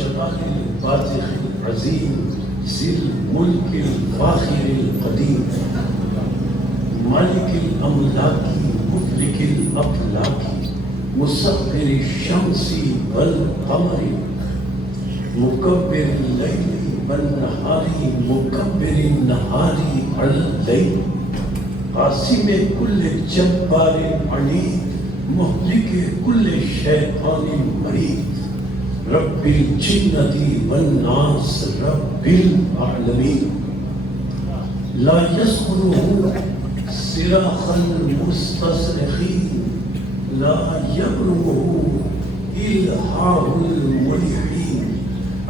الجلال البازخ العظيم ذي الملك الفاخر القديم مالك الأملاك مفلك الأفلاك مسخر الشمس والقمر مكبر الليل والنهار مكبر النهار على الليل قاسم كل جبار عنيد مهلك كل شيطان مريد رب الجنة والناس رب العالمين لا يسمعه صراخ المستصرخين لا يبلغه إلحاح الملحين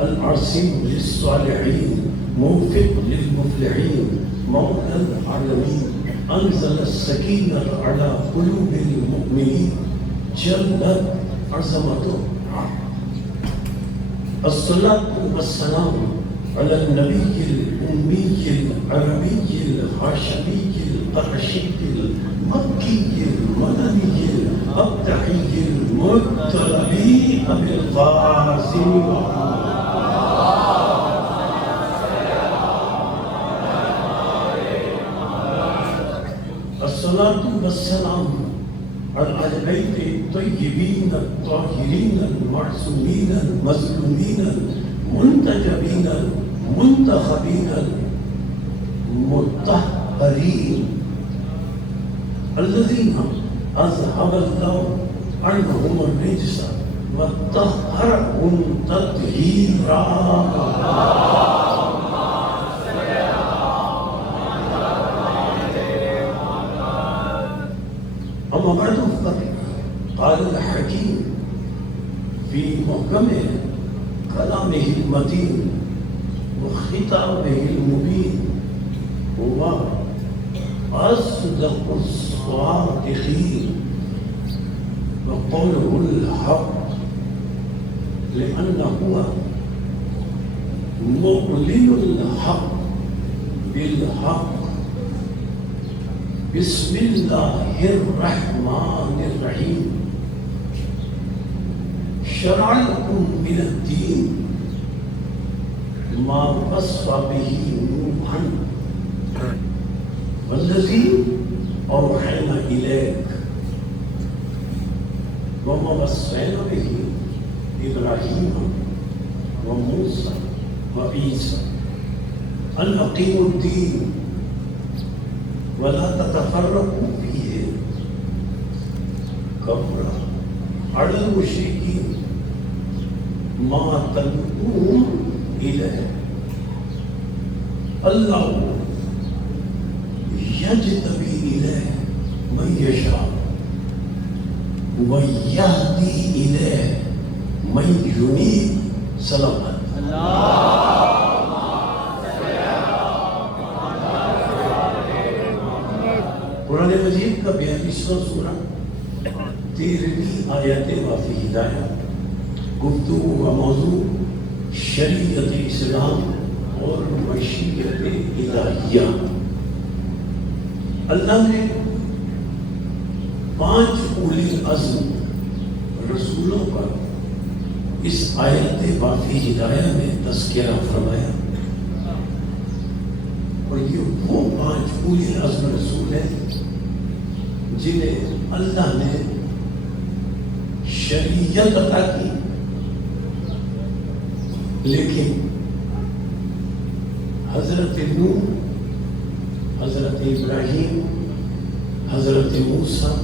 العصيم للصالحين موفق للمفلحين مولى العالمين أنزل السكينة على قلوب المؤمنين جلت عظمته. الصلاة والسلام على النبي الأمي العربي الهاشمي القرشي المكي المدني الأبتحي المرتضي أبي القاسم. الصلاة والسلام على البيت الطيبين الطاهرين المعصومين المظلومين المنتجبين المنتخبين المطهرين الذين أذهب الله عنهم الرجس وطهرهم تطهيرا. أما بعد فقد قال الحكيم في محكم كلامه المتين وخطابه المبين هو أصدق الصادقين وقوله الحق لأنه هو مؤلن الحق بالحق. بسم الله الرحمن الرحيم. شرع لكم من الدين ما وصى به نوحا والذي أوحينا إليك وما وصينا به إبراهيم وموسى وعيسى أن أقيموا الدين ولا تتفرقوا فيه كبر على المشركين ما تدعوهم إليه. الله يجتبي إليه من يشاء ويهدي إليه من ينيب. سلام قرآن مجید کا 42واں سورہ 13ویں آیت وافی ہدایت گفتگو کا موضوع شریعت اسلام اور مشیت الہیہ. اللہ نے 5 اولی العزم رسولوں کا اس آیت وافی ہدایہ میں تذکرہ فرمایا اور یہ وہ 5 اولی العزم رسول ہیں جنہیں اللہ نے شریعت عطا کی، لیکن حضرت نوح، حضرت ابراہیم، حضرت موسیٰ،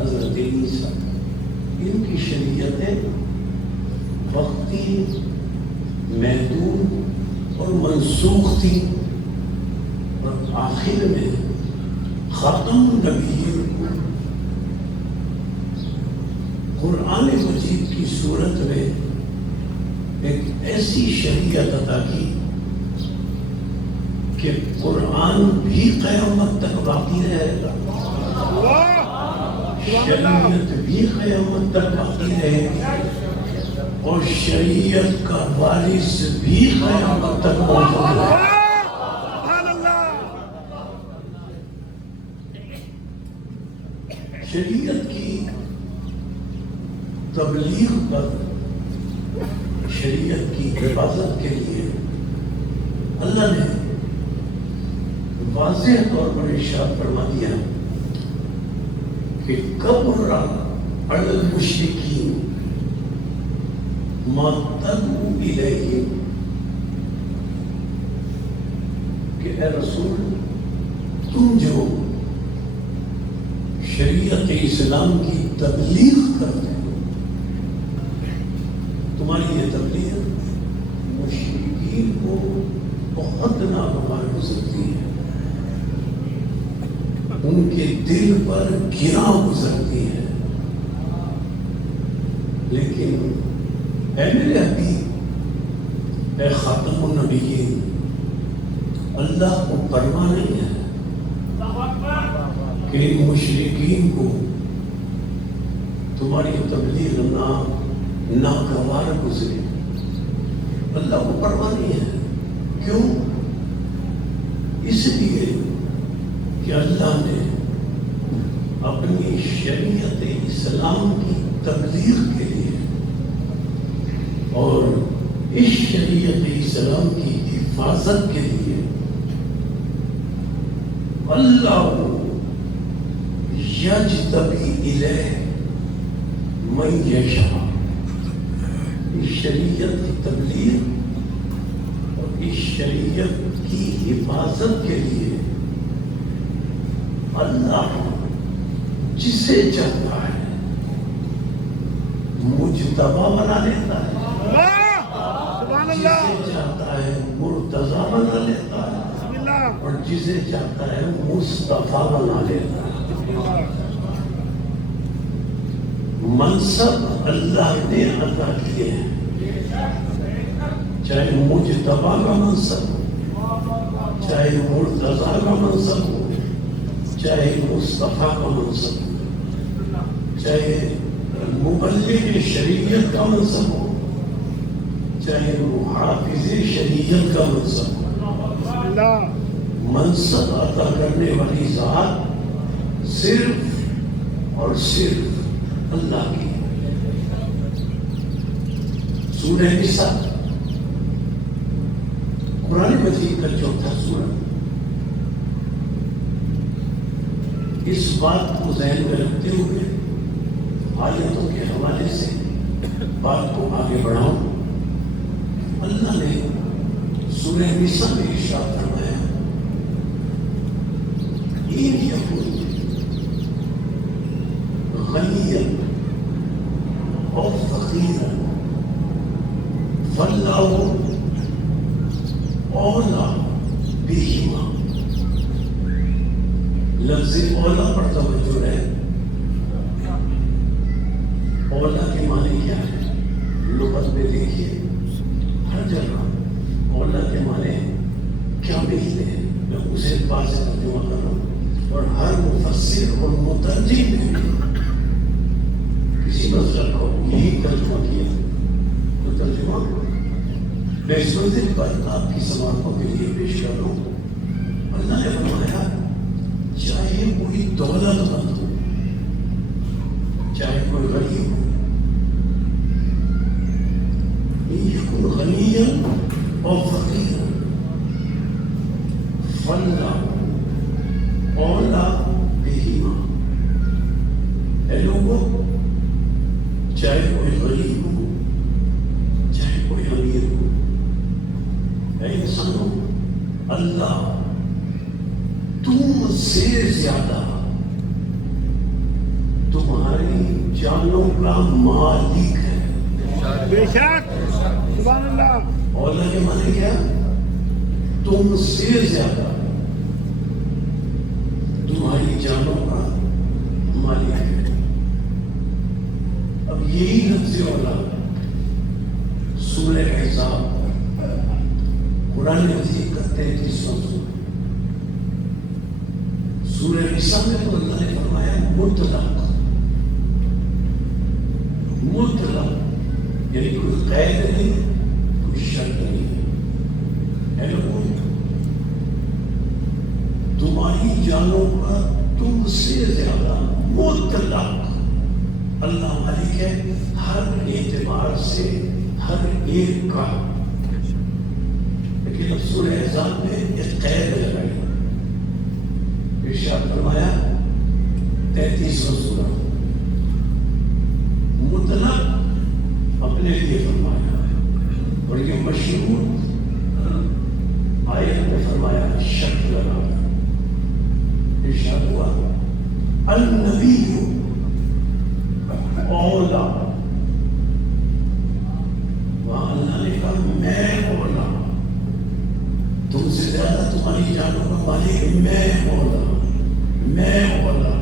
حضرت عیسیٰ، ان کی شریعتیں وقتی محدود اور منسوخ تھی اور آخر میں خاتم النبیین قرآن مجید کی صورت میں ایک ایسی شریعت عطا کی کہ قرآن بھی قیامت تک باقی رہے گا، شریعت بھی قیامت تک باقی رہے گی اور شریعت کا وارث بھی قیامت تک موجود ہے. شریعت کی تبلیغ پر شریعت کی حفاظت کے لیے اللہ نے واضح طور پر ارشاد فرما دیا کہ کبر علی المشرکین ما تدعو الیہ، کہ اے رسول تم جو شریعت اسلام کی تبلیغ کرتے ہو، تمہاری یہ تبلیغ مشرکین کو بہت ناگوار گزرتی ہے، ان کے دل پر گرا گزرتی ہے، لیکن اے میرے حبیب، اے خاتم النبیین، اللہ کو پرواہ نہیں ہے کہ ان مشرکین کو تمہاری تبلیغ ناگوار گزرے، اللہ کو پرواہ نہیں ہے۔ کیوں؟ اس لیے کہ اللہ نے اپنی شریعت اسلام کی تبلیغ کے لیے اور اس شریعت اسلام کی حفاظت کے لیے اللہ یجتبی الیہ من یشاء، اس شریعت کی تبلیغ اور اس شریعت کی حفاظت کے لیے اللہ جسے چاہتا ہے مجتبی بنا لیتا ہے، جسے چاہتا ہے مرتضی بنا لیتا ہے، اور جسے چاہتا ہے مصطفیٰ بنا لیتا ہے۔ منصب اللہ نے عطا کیے ہیں، چاہے مجتبی کا منصب ہو، چاہے مرتضی کا منصب ہو، چاہے مصطفیٰ کا منصب ہو، چاہے مبلغ شریعت کا منصب ہو، چاہے محافظ شریعت کا منصب ہو، منصب عطا کرنے والی ذات صرف اور صرف اللہ کی۔ سورہ نساء قرآن مجید کا چوتھا سورہ، اس بات کو ذہن میں رکھتے ہوئے آیتوں کے حوالے سے بات کو آگے بڑھاؤں۔ اللہ نے سورہ نساء میں ارشاد فرمایا، إِنْ يَكُنْ غَنِيًّا أَوْ فَقِيرًا فَاللَّهُ أَوْلَى بِهِمَا۔ لفظ اولا پر توجہ ہے۔ اولا کے معنی کیا ہے؟ لغت میں دیکھیے ہر جگہ اولا کے معنی کیا ملتے ہیں، میں اسے واضح ترجمہ کر رہا ہوں، اور ہر مفسر اور مترجم نے کسی مسئلہ کو یہی ترجمہ کیا۔ تو ترجمہ میں اس منزل پر آپ کی سماعتوں کے لیے پیش کر رہا ہوں۔ اللہ نے فرمایا چاہے کوئی دولت مند ہو، چاہے کوئی غریب ہو، يكن غنيا أو فقيرا فالله أولى بهما۔ اے لوگوں، چاہے کوئی غریب ہو، چاہے کوئی امیر ہو، اے انسانوں، اللہ تم سے زیادہ تمہاری جانوں کا مالک ہے۔ بے شک، سبحان اللہ۔ اولا کے معنی کیا؟ تم سے زیادہ تمہاری جانوں کا مالک ہے۔ اب یہی لفظ اولا سورہ احزاب قرآن مجید کا 33واں سورہ نساء میں تو اللہ نے فرمایا مطلق، مطلق یعنی کوئی قید نہیں، کوئی شرط نہیں۔ اے لوگوں، تمہاری جانوں کا تم سے زیادہ مطلق اللہ مالک ہے، ہر اعتبار سے، ہر ہر ایک کا، لیکن اب سورہ احزاب میں ایک قید لگائی، ارشاد فرمایا 33واں سورہ مطلق اپنے لیے فرمایا، اور یہ مشہور آیت میں فرمایا شرط لگا، ارشاد ہوا النبی اولا، وہاں اللہ نے کہا میں اولا، تم سے زیادہ تمہاری جانوں کا مالک میں اولا، میں اولا،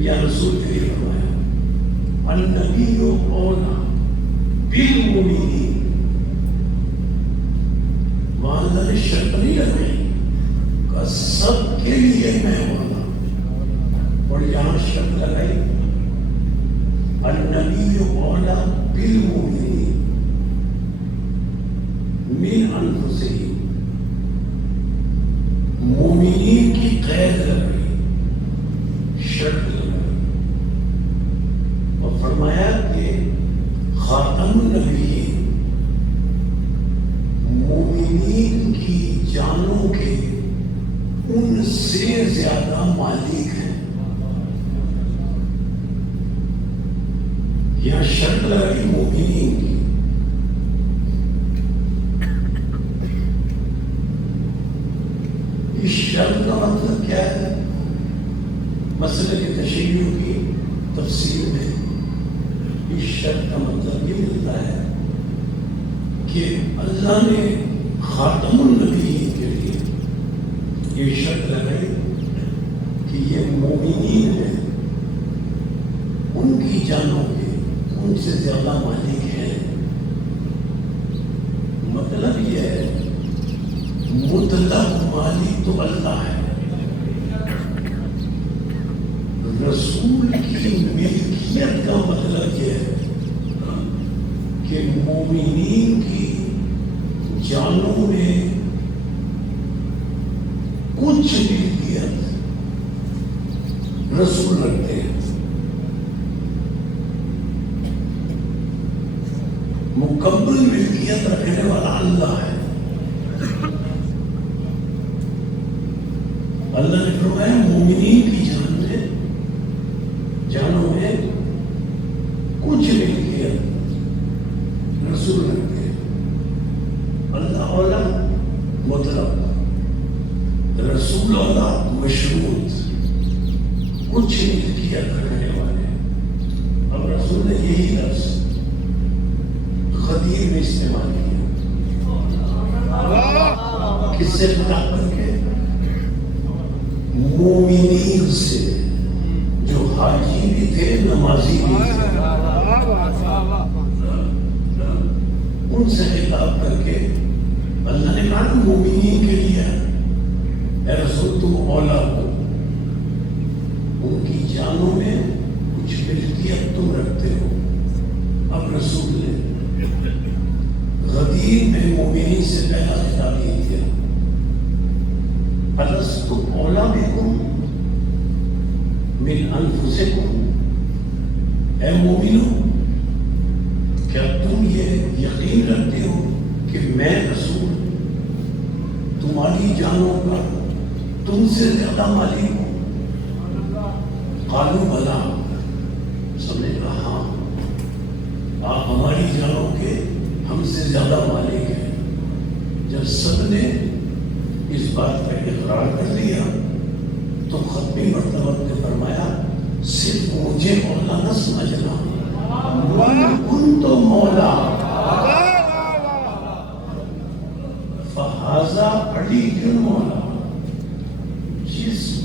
یا رسول کے لیے فرمایا النبی اولا بالمؤمنین، وہاں اللہ نے شرط نہیں لگائی کہ سب کے لیے میں اولا، اور یہاں شرط لگائی النبی اولا بالمؤمنین من انفسہم، مومنین کی قید لگائی، شرط لگائی، اور فرمایا کہ خاتم النبیین مومنین کی جانوں کے ان سے زیادہ مالک ہیں، یہاں شرط لگائی مومنین کی، اس شرط کا مطلب کیا ہے؟ مسئلہ کی تشریح کی تفسیر میں اس شرط کا مطلب یہ ملتا ہے کہ اللہ نے خاتم النبیین کے لیے یہ شرط لگائی کہ یہ مومنین ہیں، ان کی جانوں کے ان سے زیادہ مالک ہیں، مطلب یہ ہے مطلق مالک تو اللہ ہے، رسول کی ملکیت کا مطلب یہ ہے کہ مومنین کی جانوں میں کچھ ملکیت رسول رکھتے ہیں، مکمل ملکیت رکھنے والا اللہ ہے۔ اللہ نے فرمایا مومنین کی جانوں میں کچھ ملکیت رسول رکھتے ہیں، اللہ اولا مطلب، رسول اولا مشروط، کچھ ملکیت رکھنے والے۔ اب رسول نے یہی لفظ غدیر میں استعمال کیا، کس سے خطاب کر کے؟ مومنین سے، جو حاجی بھی تھے نمازی بھی تھے، ان سے خطاب کر کے اللہ نے کہا مومنین کے لیے اے رسول تم اولا ہو، ان کی جانوں میں کچھ ملکیت تم رکھتے ہو۔ اب رسول نے غدیر میں مومنین سے پہلا خطاب یہ کیا الست اولا بکم من انفسکم، اے مومنو کیا تم یہ یقین رکھتے ہو کہ میں رسول تمہاری جانوں کا تم سے زیادہ مالک ہوں؟ قالوا بلا، سب نے کہا ہاں آپ ہماری جانوں کے ہم سے زیادہ مالک ہیں۔ جب سب نے اس بات کا اقرار کر لیا تو ختمی مرتبہ نے فرمایا صرف مجھے مولا نہ سمجھنا، کن تو مولا فہذا علی بن مولا،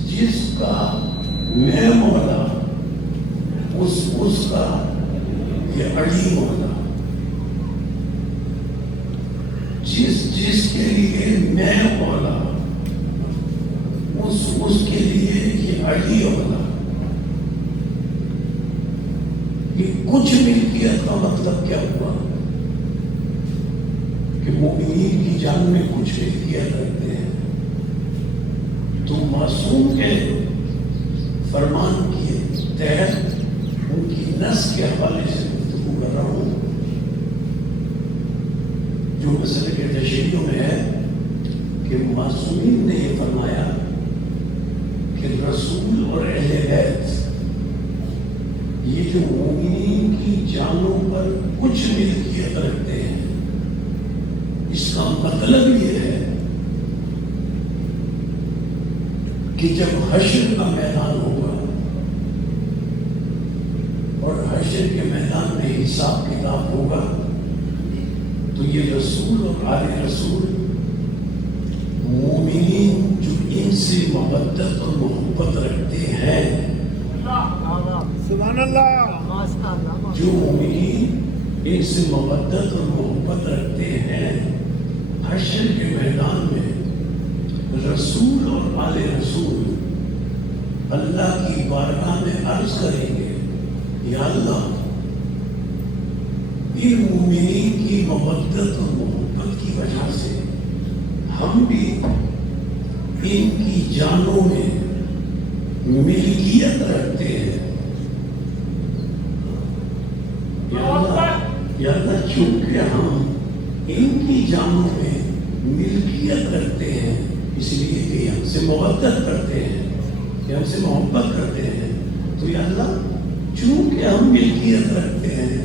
جس کا میں مولا اس کا یہ علی مولا، جس کے لیے میں مولا اس کے لیے یہ علی مولا۔ یہ کچھ ملکیت کا مطلب کیا ہوا کہ مومنین کی جان میں کچھ ملکیت رکھتے ہیں۔ تو معصوم کے فرمان کے تحت ان کی نس کے حوالے سے گفتگو کر رہا ہوں، معصومین نے یہ فرمایا کہ رسول اور اہل بیت یہ جو مومنین کی جانوں پر کچھ ملکیت رکھتے ہیں، اس کا مطلب یہ ہے کہ جب حشر کا میدان ہوگا اور حشر کے میدان میں حساب کتاب ہوگا تو یہ رسول اور آل رسول مومنین جو ان سے محبت اور محبت رکھتے ہیں، سبحان اللہ، جو مومنین ان سے محبت اور محبت رکھتے ہیں، حشر کے میدان میں رسول اور آل رسول اللہ کی بارگاہ میں عرض کریں گے، یا اللہ ان مومنین کی محبت اور محبت کی وجہ سے ہم بھی ان کی جانوں میں ملکیت رکھتے ہیں، یا اللہ چونکہ ہم ان کی جانوں میں ملکیت رکھتے ہیں، اس لیے کہ ہم سے محبت کرتے ہیں، کہ ہم سے محبت کرتے ہیں، تو یا اللہ چونکہ ہم ملکیت رکھتے ہیں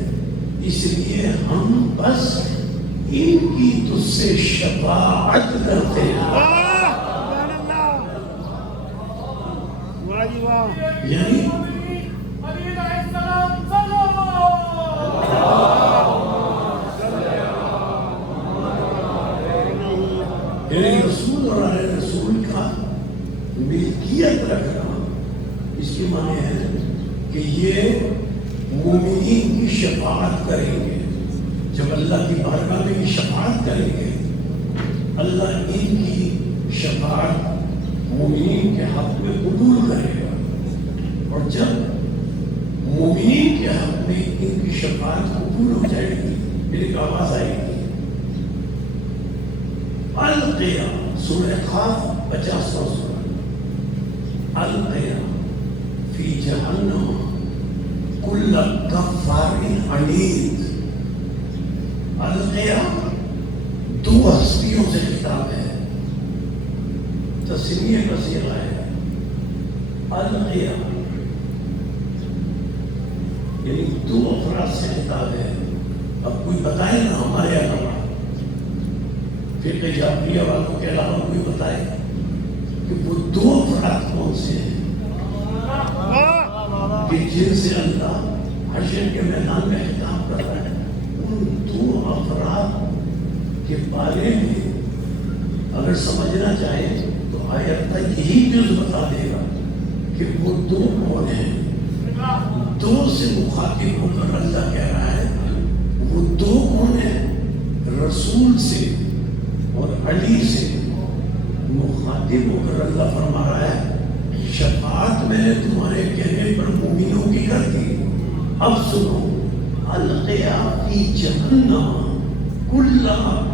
اس لیے ہم بس ان کی تجھ سے شفاعت کرتے ہیں۔ سبحان اللہ، واہ جی واہ، یعنی رسول اور آل رسول کا ملکیت رکھنا، اس کی معنی ہے کہ یہ مومنین کی شفاعت کریں گے، جب اللہ کی بارگاہ میں یہ شفاعت کریں گے، اللہ ان کی شفاعت مومنین کے حق میں قبول کرے گا، اور جب مومنین کے حق میں ان کی شفاعت قبول ہو جائے گی، میری آواز آئے گی، القیا سورہ قاف 50واں سورہ، القیا فی جہنم کل کفار عنید، القیا دو ہستیوں سے خطاب ہے، تسمیہ کا صیغہ ہے، القیا یعنی دو افراد سے خطاب ہے۔ اب کوئی بتائے نا ہمارے علاوہ، فقہ جعفریہ والوں کے علاوہ کوئی بتائے کہ وہ دو افراد کون سے ہیں کہ جن سے اللہ حشر کے میدان میں خطاب کر رہا ہے؟ ان دو افراد کے بارے میں اگر سمجھنا چاہے تو آیت کا یہی جز بتا دے گا کہ وہ دو کون ہیں۔ دو سے مخاطب ہو کر اللہ کہہ رہا ہے وہ دو کون ہیں؟ رسول سے اور علی سے مخاطب ہو کر اللہ فرما رہا ہے شفاعت میں نے تمہارے کہنے پر مومنوں کی کر دی، اب سنو، القیا فی جہنم کل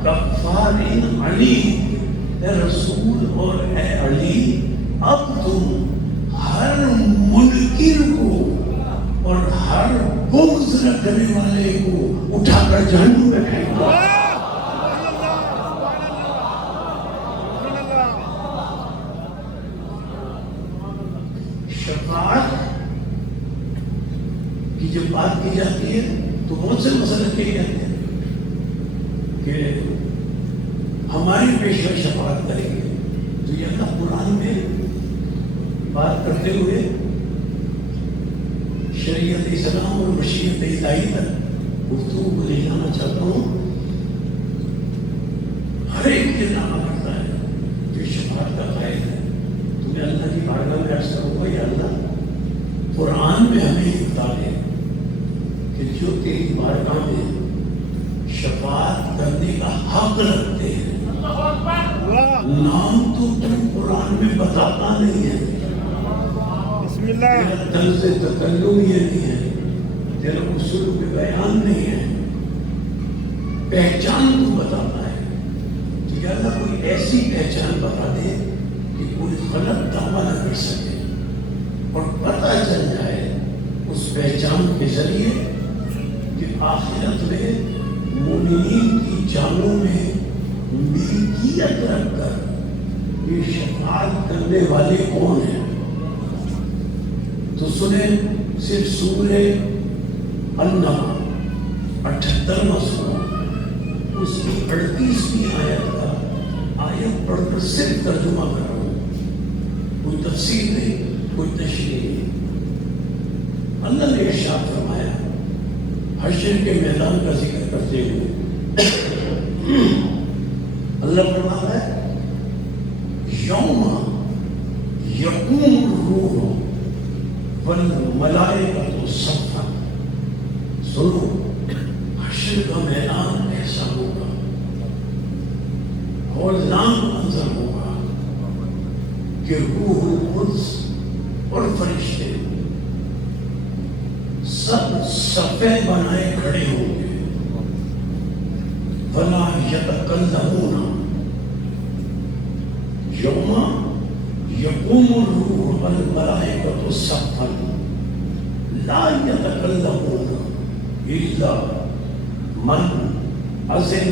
کفار عنید، اے رسول اور اے علی اب تم ہر منکر کو اور ہر بغض رکھنے والے کو اٹھا کر جہنم میں پھینکو۔ شفاعت کی جب بات کی جاتی ہے تو بہت سے مسئلے کہے جاتے ہیں کہ ہماری پیشوا شفاعت کریں گے، تو یہ اللہ قرآن میں بات کرتے ہوئے شریعت اسلام اور مشیت الہی تک گفتگو کو لے جانا چاہتا ہوں۔ ہر ایک یہ دعویٰ کرتا ہے جو شفاعت کا قائل ہے، تو میں اللہ کی بارگاہ میں عرض کروں گا، یا اللہ قرآن میں ہمیں یہ بتا دے کہ جو تیری بارگاہ میں شفاعت کرنے کا حق رکھتے ہیں، نام تو تم قرآن میں بتاتا نہیں ہے، بسم اللہ، تیرا طرز تکلم یہ نہیں ہے، تیرا اسلوب بیان نہیں ہے، پہچان تو بتاتا ہے، تو یا اللہ کوئی ایسی پہچان بتا دے کہ کوئی غلط دعویٰ نہ کر سکے اور پتہ چل جائے اس پہچان کے ذریعے کہ آخرت میں مومنین کی جانوں میں ملکیت رکھ کر یہ شفاعت کرنے والے کون ہیں؟ تو سنیں صرف سورہ النحل 78واں سورہ اس کی 38ویں آیت کا آیت پڑھ کر صرف ترجمہ کر رہا ہوں، کوئی تفسیر نہیں، کوئی تشریح نہیں۔ اللہ نے ارشاد فرمایا حشر کے میدان کا ذکر کرتے ہوئے اللہ فرماتا ہے یوم یقوم الروح والملائکۃ صفا، سنو حشر کا میدان ایسا ہوگا، ہولناک منظر ہوگا کہ روح القدس اور فرشتے سب صفے بنائے کھڑے ہوں گے، فلا یتکلمون یوم یقوم الروح والملائکۃ صفا لا یتکلمون الا من اذن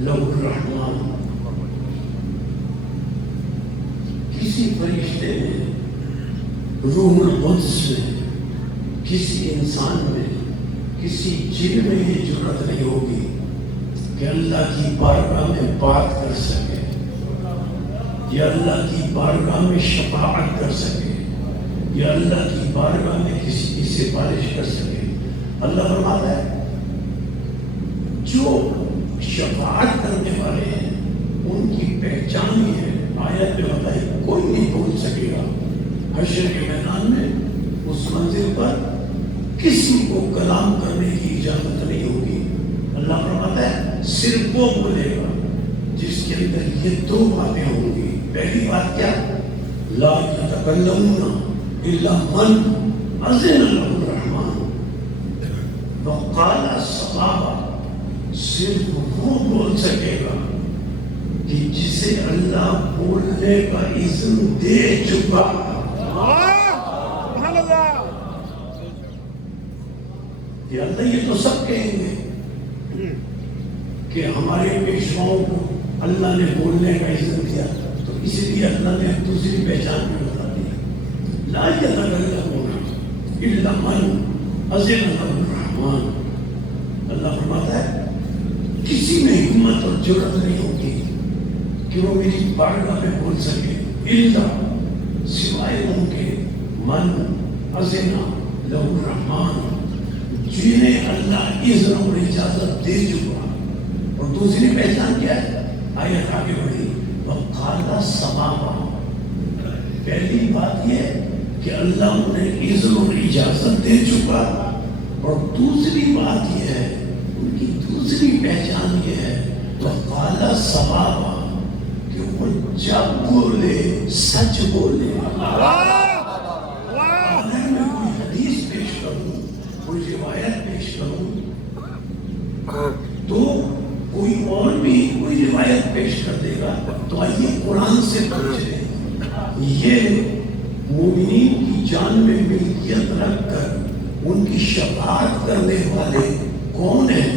له الرحمن۔ کسی فرشتے میں، روح القدس میں، کسی انسان میں، کسی جن میں یہ جرات نہیں ہوگی کہ اللہ کی بارگاہ میں بات کر سکے یا اللہ کی بارگاہ میں شفاعت کر سکے یا اللہ کی بارگاہ میں کسی کی سفارش کر سکے۔ اللہ فرماتا ہے جو شفاعت کرنے والے ہیں ان کی پہچان یہ ہے، آیت میں بتائی کوئی نہیں پہنچ سکے گا حشر کے میدان میں، اس منزل پر کسی کو کلام کرنے کی اجازت نہیں ہوگی۔ اللہ فرماتا ہے صرف وہ بولے گا جس کے اندر یہ دو باتیں ہوں گی۔ پہلی بات کیا؟ لا یتکلمون الا من اذن له الرحمن وقال الصواب، صرف وہ بول سکے گا کہ جسے اللہ بولنے کا اذن دے چکا۔ کہ اللہ یہ تو سب کہیں گے کہ ہمارے پیشواؤں کو اللہ نے بولنے کا اذن دیا، تو اسی لیے اللہ نے دوسری پہچان میں بتا دیا لا یتکلمون الا من اذن له الرحمن۔ اللہ فرماتا ہے کسی میں ہمت اور جرأت نہیں ہوگی کہ وہ میری بارگاہ میں بول سکے الا سوائے ان کے من اذن له الرحمن، جنہیں اللہ اذن اور اجازت دے چکا۔ اور دوسری پہچان کیا ہے؟ آیت آگے بڑھی وقال صوابا، پہلی بات یہ کہ اللہ انہیں اذن اور اجازت دے چکا، اور دوسری بات یہ ہے، ان کی دوسری پہچان یہ ہے وقال صوابا کہ وہ جب بولے سچ بولے۔ اگر میں کوئی حدیث پیش کروں، کوئی روایت پیش کروں، تو کوئی اور بھی کوئی روایت پیش کر دے گا، تو آئیے قرآن سے پوچھیں یہ مومنین کی جان میں ملکیت رکھ کر ان کی شفاعت کرنے والے کون ہیں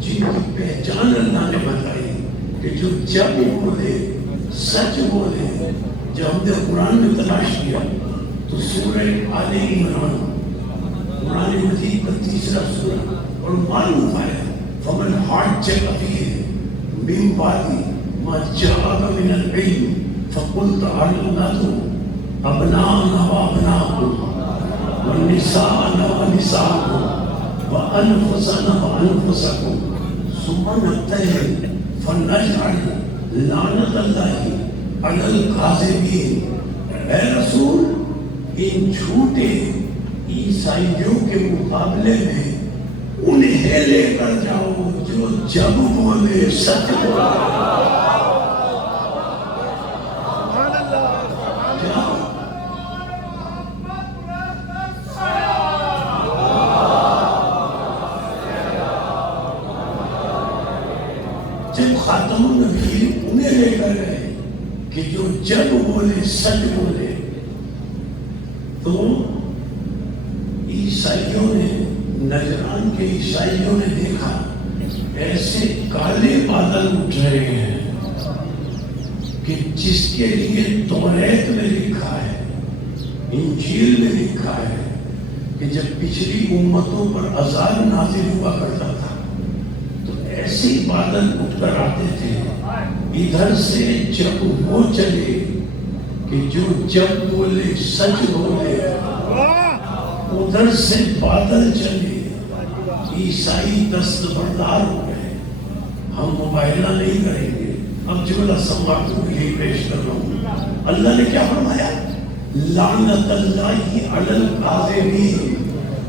جن کی پہچان اللہ نے بتائی کہ جو جب بولے سچ بولے۔ جب ہم نے قرآن میں تلاش کیا تو سورہ آل عمران قرآن مجید کا تیسرا سورہ، اور معلوم ہے فمن حاجک فیہ من بعد ما جاءک من العلم فقل تعالوا ندعو ابناءنا وابناءکم ونساءنا ونساءکم وانفسنا وانفسکم ثم نبتہل فنجعل لعنت اللہ علی الکاذبین۔ اے رسول ان جھوٹے عیسائیوں کے مقابلے میں انہیں لے کر جاؤ جو جب بولے سچ بولے۔ جب خاتم النبی انہیں لے کر گئے کہ جو جب بولے سچ بولے، تو عیسائیوں نے، نجران کے عیسائیوں نے دیکھا ایسے کالے بادل اٹھ رہے ہیں کہ جس کے لیے توریت میں لکھا ہے، انجیل میں لکھا ہے کہ جب پچھلی امتوں پر عذاب نازل ہوا کرتا تھا تو ایسے ہی بادل اٹھ کر آتے تھے، ادھر سے جب وہ چلے کہ جو جب بولے سچ بولے، ادھر سے بادل چلے، عیسائی دستبردار ہو گئے، ہم مباہلہ نہیں کریں گے۔ اب جملہ سماعتوں کے لیے پیش کر رہا ہوں، اللہ نے کیا فرمایا؟ لعنت اللہ علی الکاذبین،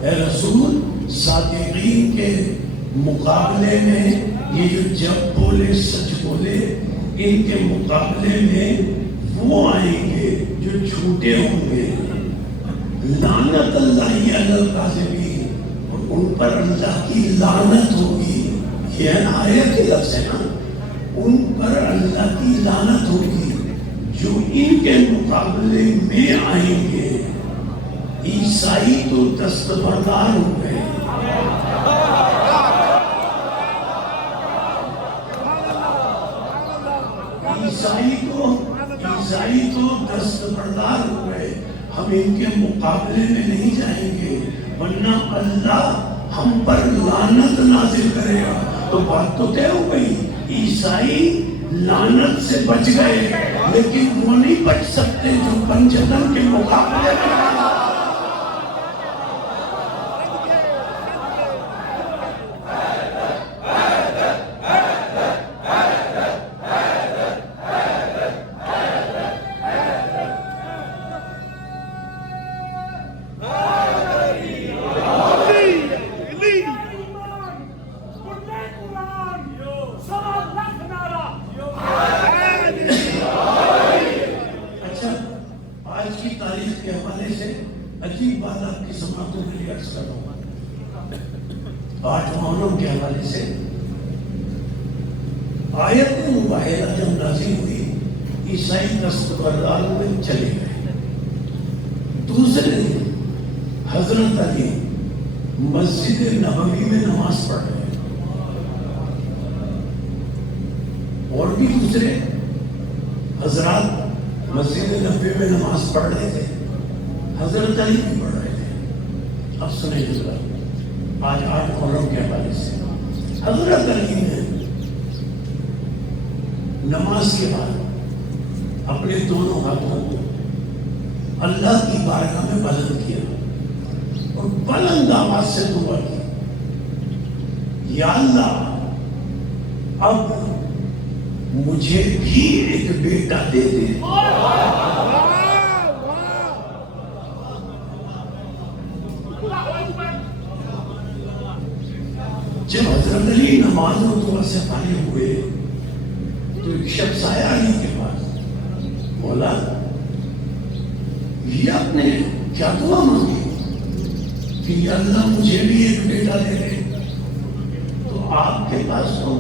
اے رسول صادقین کے مقابلے میں یہ جو جب بولے سچ بولے، ان کے مقابلے میں وہ آئیں گے جو جھوٹے ہوں گے۔ لعنت اللہ علی الکاذبین، اور ان پر اللہ کی لعنت ہوگی۔ یہ آیت کے لفظ ہے نا، ان پر اللہ کی لعنت ہوگی جو ان کے مقابلے میں آئیں گے۔ عیسائی تو دستبردار ہو گئے، عیسائی تو دستبردار ہو گئے، ہم ان کے مقابلے میں نہیں جائیں گے، ورنہ اللہ ہم پر لعنت نازل کرے گا۔ تو بات تو طے ہو گئی، عیسائی لعنت سے بچ گئے، لیکن وہ نہیں بچ سکتے جو پنجتن کے مقابلے میں۔ عجیب بات آپ کی سماعتوں کے لیے عرض کر رہا ہوں۔ 8 محرم کے حوالے سے آیت مباہلہ جب نازل ہوئی، عیسائی دستبردار میں چلے گئے۔ دوسرے دن حضرت علی مسجد نبوی میں نماز پڑھ رہے، اور بھی دوسرے حضرات مسجد نبوی میں نماز پڑھ رہے تھے، حضرت علی بھی پڑھ رہے تھے۔ اب سنیں ذرا، آج 8 محرم کے حوالے سے حضرت علی نے نماز کے بعد اپنے دونوں ہاتھوں کو اللہ کی بارگاہ میں بلند کیا اور بلند آواز سے دعا کی، یا اللہ اب مجھے بھی ایک بیٹا دے دے۔ جب حضرت علی نماز و دعا سے فارغ ہوئے تو ایک شخص آیا علی کے پاس، مولا یہ آپ نے کیا دعا مانگی کہ یا اللہ مجھے بھی ایک بیٹا دے دے؟ تو آپ کے پاس تو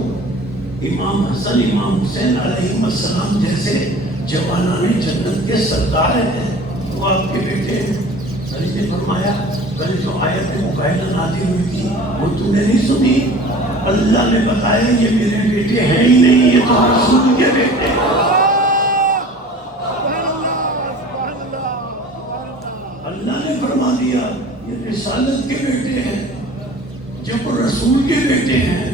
امام حسن امام حسین علیہ السلام جیسے جوانان جنت کے سردار ہیں، وہ آپ کے بیٹے ہیں۔ علی نے فرمایا کل جو آیت مباہلہ نازل ہوئی تھی وہ تو نے نہیں سنی؟ اللہ نے بتایا یہ میرے بیٹے ہیں ہی نہیں، یہ تو رسول کے بیٹے ہیں۔ اللہ نے فرما دیا یہ رسالت کے بیٹے ہیں، جب رسول کے بیٹے ہیں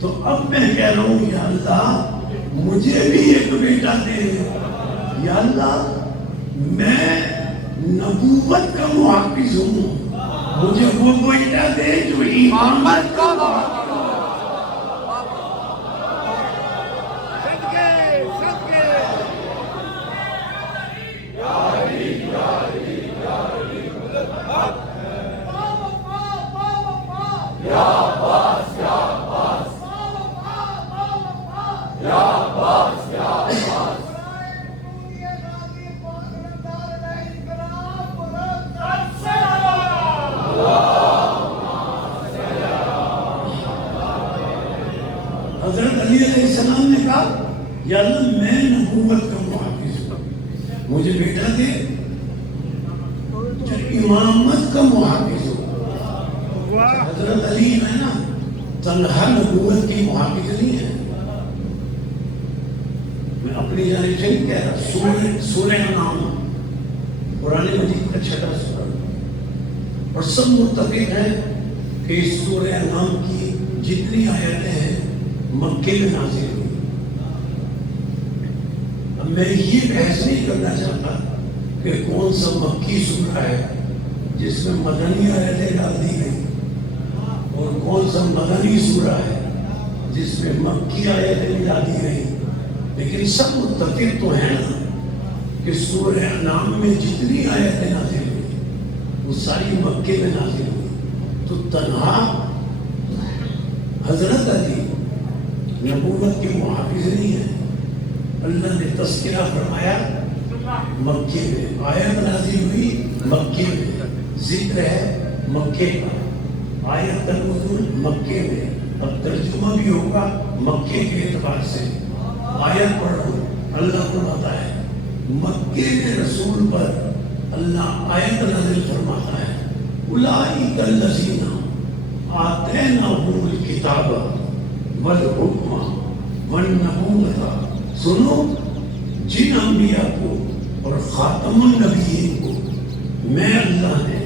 تو اب میں کہہ رہا ہوں یا اللہ مجھے بھی ایک بیٹا دے، یا اللہ میں نبوت کا محافظ ہوں، مجھے وہ بیٹا دے جو امامت کا محافظ۔ حضرت علی علیہ السلام نے کہا یا اللہ میں نبوت کا محافظ ہوں، مجھے بیٹا دے جو امامت کا محافظ ہو۔ حضرت علی ہے نا تنہا نبوت کی محافظ نہیں ہے، اپنی جانب سے نہیں کہہ رہا، سورہ انعام قرآن مجید کا چھٹا سورہ، اور سب متفق ہیں کہ اس سورہ انعام کی جتنی آیتیں ہیں مکے میں نازل ہوئی۔ اب میں یہ بحث نہیں کرنا چاہتا کہ کون سا مکی سورہ ہے جس میں مدنی آیتیں ڈال دی گئی، اور کون سا مدنی سورہ ہے جس میں مکی آیتیں ڈال دی گئی، لیکن سب متفق تو ہیں نا کہ سورہ انعام میں جتنی آیتیں نازل ہوئی وہ ساری مکے میں نازل ہوئی۔ تو تنہا حضرت علی نبوت کے محافظ نہیں ہیں، اللہ نے تذکرہ فرمایا مکے میں، آیت نازل ہوئی مکے میں، ذکر ہے مکے کا، آیت نزول مکے میں، اب ترجمہ بھی ہوگا مکے کے اعتبار سے۔ آیت پڑھو، اللہ فرماتا ہے مکے میں رسول پر اللہ آیت نازل فرماتا ہے، اولئک الذین آتیناہم الکتاب والحکم والنبوۃ، سنو جن انبیاء کو اور خاتم النبیین کو میں اللہ نے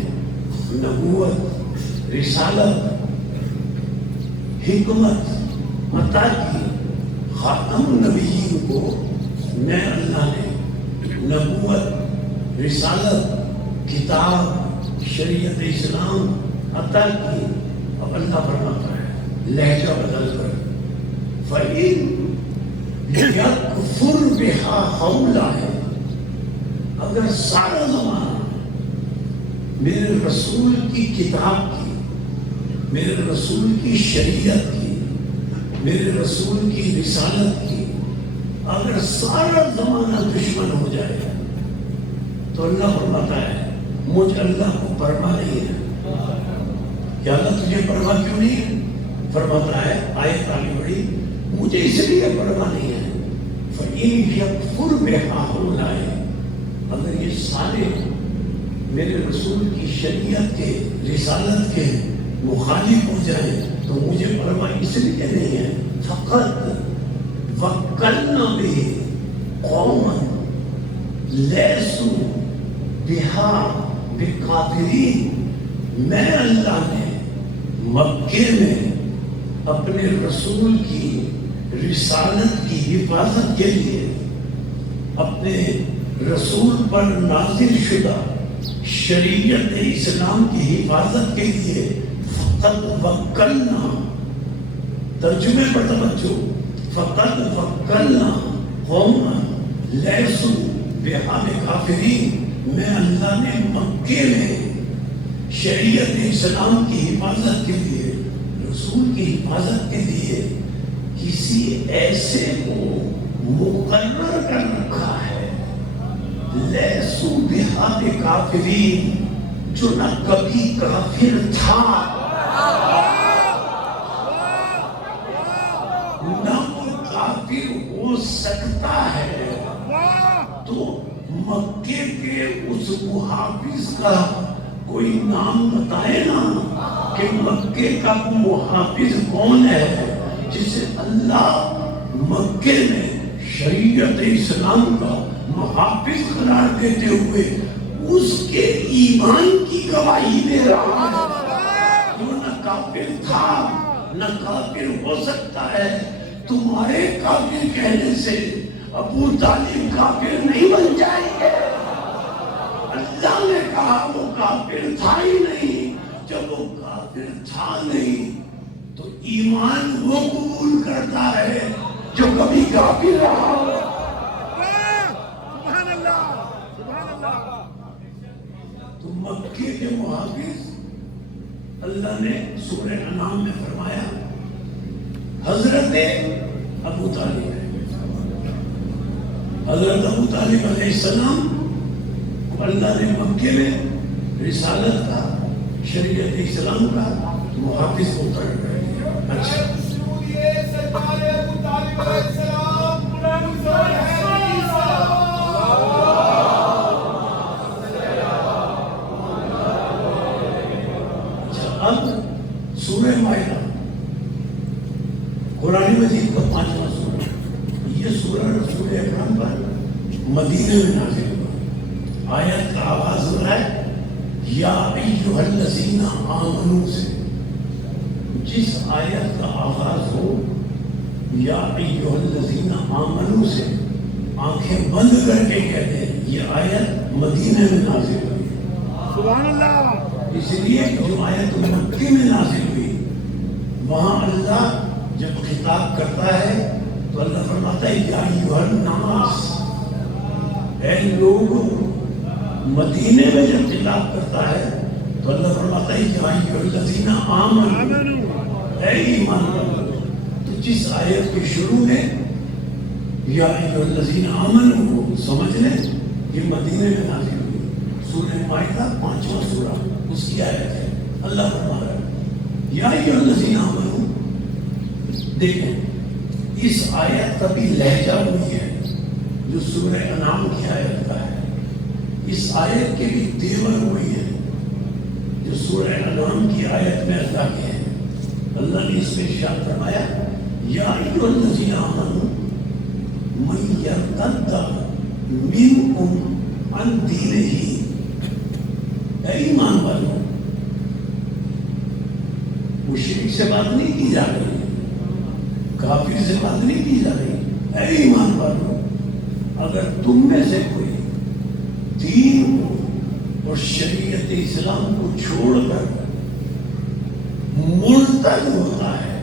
نبوت، رسالت، حکمت عطا کی، خاتم النبیین کو میں اللہ نے نبوت، رسالت، کتاب، شریعت اسلام عطا کی۔ اب اللہ فرماتا ہے لہجہ بدل کر، فَإِن يَكْفُرْ بِهَا هَؤُلَاءِ، اگر سارا زمانہ میرے رسول کی کتاب کی، میرے رسول کی شریعت کی، میرے رسول کی رسالت کی، اگر سارا زمانہ دشمن ہو جائے تو اللہ فرماتا ہے مجھے اللہ کو پرواہ نہیں ہے۔ کہ اللہ تجھے پرواہ کیوں نہیں ہے؟ فرماتا ہے آیت آگے بڑھی، مجھے اس لیے پرواہ نہیں ہے فَإِن يَكْفُرْ بِهَا هَؤُلَاءِ، اگر یہ سارے میرے رسول کی شریعت کے، رسالت کے مخالف ہو جائیں تو مجھے پرواہ اس لیے نہیں ہے، فقط وَكَّلْنَا بِهِ قَوْمًا لَيْسُوا بِهَا بِقَادِرِينَ، میں اللہ نے مکے میں اپنے رسول کی رسالت کی حفاظت کے لیے، اپنے رسول پر نازل شدہ شریعت اسلام کی حفاظت کے لیے فقط وکلنا، ترجمے پر توجہ، فقط وکلنا قوما لیسوا بہا بکافرین، میں اللہ نے مکے میں شریعت اسلام کی حفاظت کے لیے، رسول کی حفاظت کے لیے کسی ایسے کو مقرر کر رکھا ہے، لیسوا بہا بکافرین، جو نہ کبھی کافر تھا نہ وہ کافر ہو سکتا ہے۔ تو مکے کے اس محافظ کا کوئی نام بتائے نا کہ مکے کا محافظ کون ہے جسے اللہ مکے میں شریعت اسلام کا محافظ قرار دیتے ہوئے اس کے ایمان کی گواہی دے رہا ہے۔ جو نہ کافر تھا نہ کافر ہو سکتا ہے، تمہارے کافر کہنے سے ابو طالب کافر نہیں بن جائیں گے۔ اللہ نے کہا وہ کافر تھا ہی نہیں، جب وہ کافر تھا نہیں تو ایمان وہ قبول کرتا ہے جو کبھی کافر رہا ہو۔ سبحان اللہ، سبحان اللہ۔ تو مکے کے محافظ اللہ نے سورہ انعام میں فرمایا حضرت ابو طالب ہے۔ حضرت ابو طالب علیہ السلام اللہ نے مکے میں رسالت کا، شریعت اسلام کا محافظ مقرر کر دیا۔ اچھا، اب سورہ مائدہ قرآن مجید کا 5واں سورہ، یہ سورہ رسول اکرم پر مدینے میں نازل ہوا. آیت کا آغاز ہو رہا ہے یا ایھا الذین آمنوا سے. جس آیت کا آغاز ہو یا ایھا الذین آمنوا سے آنکھیں بند کر کے کہتے ہیں یہ آیت مدینے میں نازل ہوئی. سبحان اللہ. اس لیے جو آیت مکے میں نازل ہوئی وہاں اللہ جب خطاب کرتا ہے تو اللہ فرماتا ہے یا ایھا الناس، اے لوگوں. مدینے میں جب خطاب کرتا ہے تو اللہ فرماتا ہے یا ایھا الذین آمنوا، اے ایمان والو. تو جس آیت کے شروع میں یا ایھا الذین آمنوا کو سمجھ لیں یہ مدینے میں نازل ہوئی. سورہ مائدہ 5واں سورہ اس کی آیت ہے. اللہ فرما رہا ہے یا ایھا الذین آمنوا. دیکھیں اس آیت کا بھی لہجہ وہی ہے جو سورہ انعام کی آیت کا ہے. اس آیت کے بھی تیور وہی ہے جو سورہ انعام کی آیت میں اللہ کے ہیں. اللہ نے اس میں ارشاد فرمایا یا ایھا الذین آمنوا من یرتد منکم عن دینہ. اے ایمان والو، مشرک سے بات نہیں کی جا رہی، کافر سے بات نہیں کی جا رہی. اے ایمان والو، اگر تم میں سے کوئی دین کو اور شریعت اسلام کو چھوڑ کر مرتد ہوتا ہے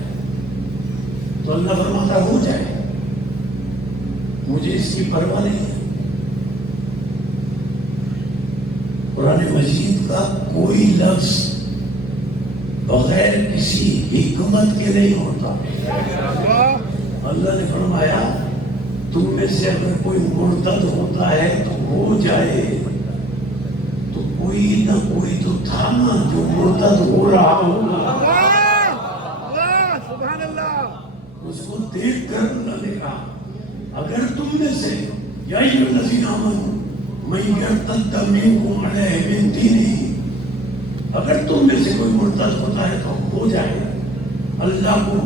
تو اللہ فرماتا ہو جائے، مجھے اس کی پرواہ نہیں ہے. قرآن مجید کا کوئی لفظ بغیر کسی حکمت کے نہیں ہوتا. اللہ نے فرمایا تم میں سے اگر کوئی مرتد ہوتا ہے تو ہو جائے. تو کوئی نہ کوئی تو تھا نا جو مرتد ہو رہا ہوگا. سبحان اللہ. اس کو دیکھ کر اللہ نے کہا اگر تم میں سے یا ایھا الذین آمنوا من یرتد منکم عن دینہ، اگر تم میں سے کوئی مرتد ہوتا ہے تو ہو جائے. اللہ کو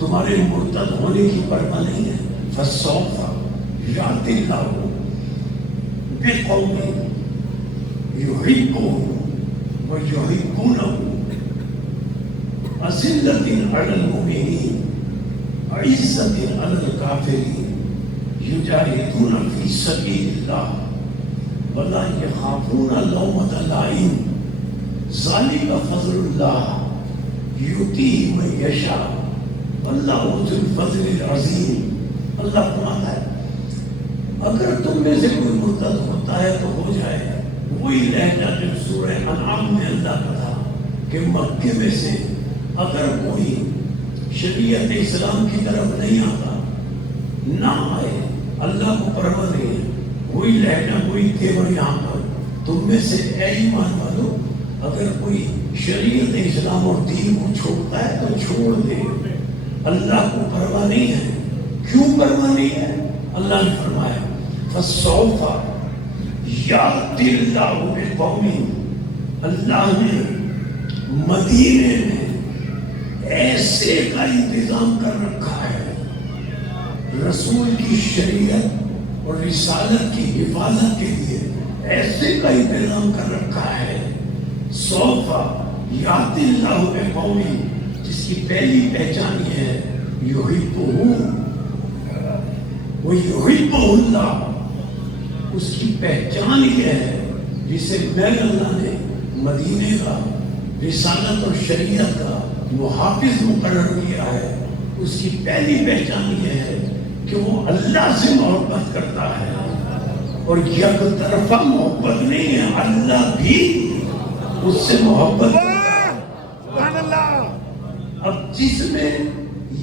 تمہارے مرتد ہونے کی پرواہ نہیں ہے. فسوف یأتی اللہ بقوم یحبهم ویحبونہ أذلة على المؤمنين عزة على الكافرين يجاهدون في سبيل الله ولا يخافون لومة لائم ذلك فضل الله يؤتيه من يشاء والله ذو الفضل العظیم. اللہ فرماتا ہے اگر تم میں سے کوئی مرتد ہوتا ہے تو ہو جائے. وہی لہجہ جو سورہ انعام میں اللہ کا تھا کہ مکے میں سے اگر کوئی شریعت اسلام کی طرف نہیں آتا نہ آئے، اللہ کو پرواہ نہیں ہے. وہی لہجہ وہی تیور یہاں پر تم میں سے اے ایمان والو اگر کوئی شریعت اسلام اور دین کو چھوڑتا ہے تو چھوڑ دے. اللہ کو پرواہ نہیں ہے. کیوں پرواہ نہیں ہے؟ اللہ نے فرمایا فسوف یأتی اللہ بقوم، اللہ نے مدینے میں ایسے کا انتظام کر رکھا ہے رسول کی شریعت اور رسالت کی حفاظت کے لیے. ایسے کا انتظام کر رکھا ہے. سوف یأتی اللہ بقوم، جس کی پہلی پہچان یہ ہے یحبہ ویحبہ اللہ. اس کی پہچان یہ ہے جسے میں اللہ نے مدینے کا رسالت اور شریعت کا محافظ مقرر کیا ہے. اس کی پہلی پہچان یہ ہے کہ وہ اللہ سے محبت کرتا ہے اور یک طرفہ محبت نہیں ہے، اللہ بھی اس سے محبت کرتا ہے. سبحان اللہ. اب جس میں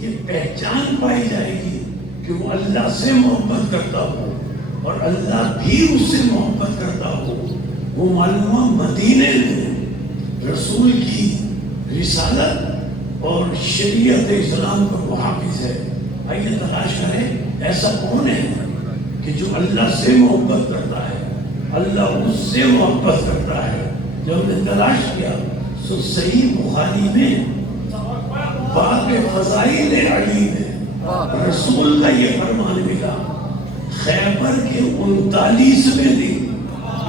یہ پہچان پائی جائے گی کہ وہ اللہ سے محبت کرتا ہو اور اللہ بھی اس سے محبت کرتا ہو، وہ معلوم مدینے میں رسول کی رسالت اور شریعت اسلام کا محافظ ہے. آئیے تلاش کریں ایسا کون ہے کہ جو اللہ سے محبت کرتا ہے، اللہ اس سے محبت کرتا ہے. جب ہم نے تلاش کیا تو صحیح بخاری میں باب فضائل علی میں رسول کا یہ فرمان ملا خیبر کے 39ویں دن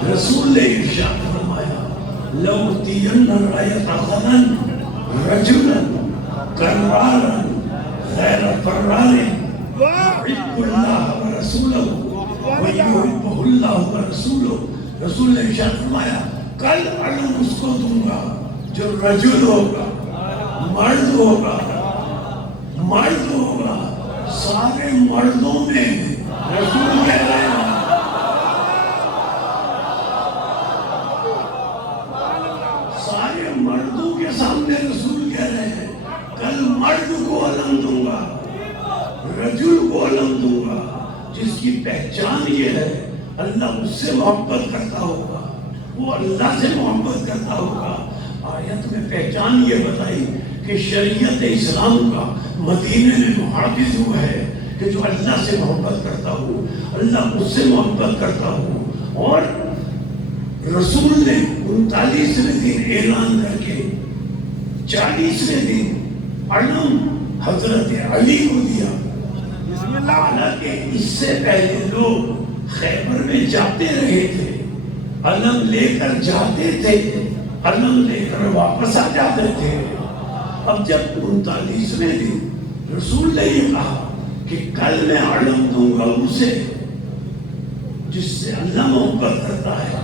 رسول نے ارشاد فرمایا لَأُوتِيَنَّ الرَّايَةَ غَدًا رَجُلًا كَرَّارًا غَيْرَ فَرَّارٍ يُحِبُّ اللَّهَ وَرَسُولَهُ وَيُحِبُّهُ اللَّهُ وَرَسُولُهُ رسول نے ارشاد فرمایا کل علم اس کو دوں گا جو رجل ہوگا، مرد ہوگا سارے مردوں میں رسول کہہ رہے ہیں سارے مردوں کے سامنے رسول کہہ رہے ہیں کل مرد کو علم دوں گا، رجل کو علم دوں گا جس کی پہچان یہ ہے اللہ اس سے محبت کرتا ہوگا، وہ اللہ سے محبت کرتا ہوگا۔ آیت میں پہچان یہ بتائی کہ شریعت اسلام کا مدینے میں محافظ ہوا ہے کہ جو اللہ سے محبت کرتا ہو، اللہ اس سے محبت کرتا ہو۔ اور رسول نے 39ویں دن اعلان کر کے 40ویں دن علم حضرت علی کو دیا۔ حالانکہ اس سے پہلے لوگ خیبر میں جاتے رہے تھے، علم لے کر جاتے تھے، علم لے کر واپس آ جاتے تھے۔ اب جب 39ویں دن رسول نے یہ کہا کہ کل میں علم دوں گا اسے جس سے اللہ محبت کرتا ہے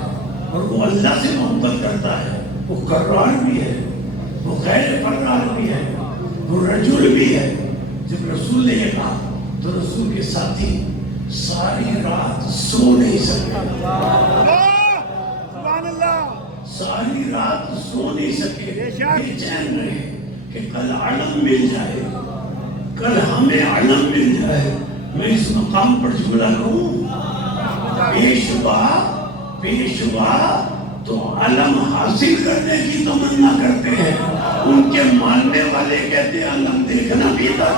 اور وہ اللہ سے محبت کرتا ہے، وہ کرار بھی ہے، وہ غیر فرار بھی ہے، وہ رجل بھی ہے۔ جب رسول نے یہ کہا تو رسول کے ساتھی ساری رات سو نہیں سکے، ساری رات سو نہیں سکے، بے چین رہے کہ کل علم مل جائے، کل ہمیں علم مل جائے۔ میں اس مقام پر جملہ کہوں، پیشوا تو علم حاصل کرنے کی تمنا کرتے ہیں، ان کے ماننے والے کہتے ہیں علم دیکھنا بھی ہے۔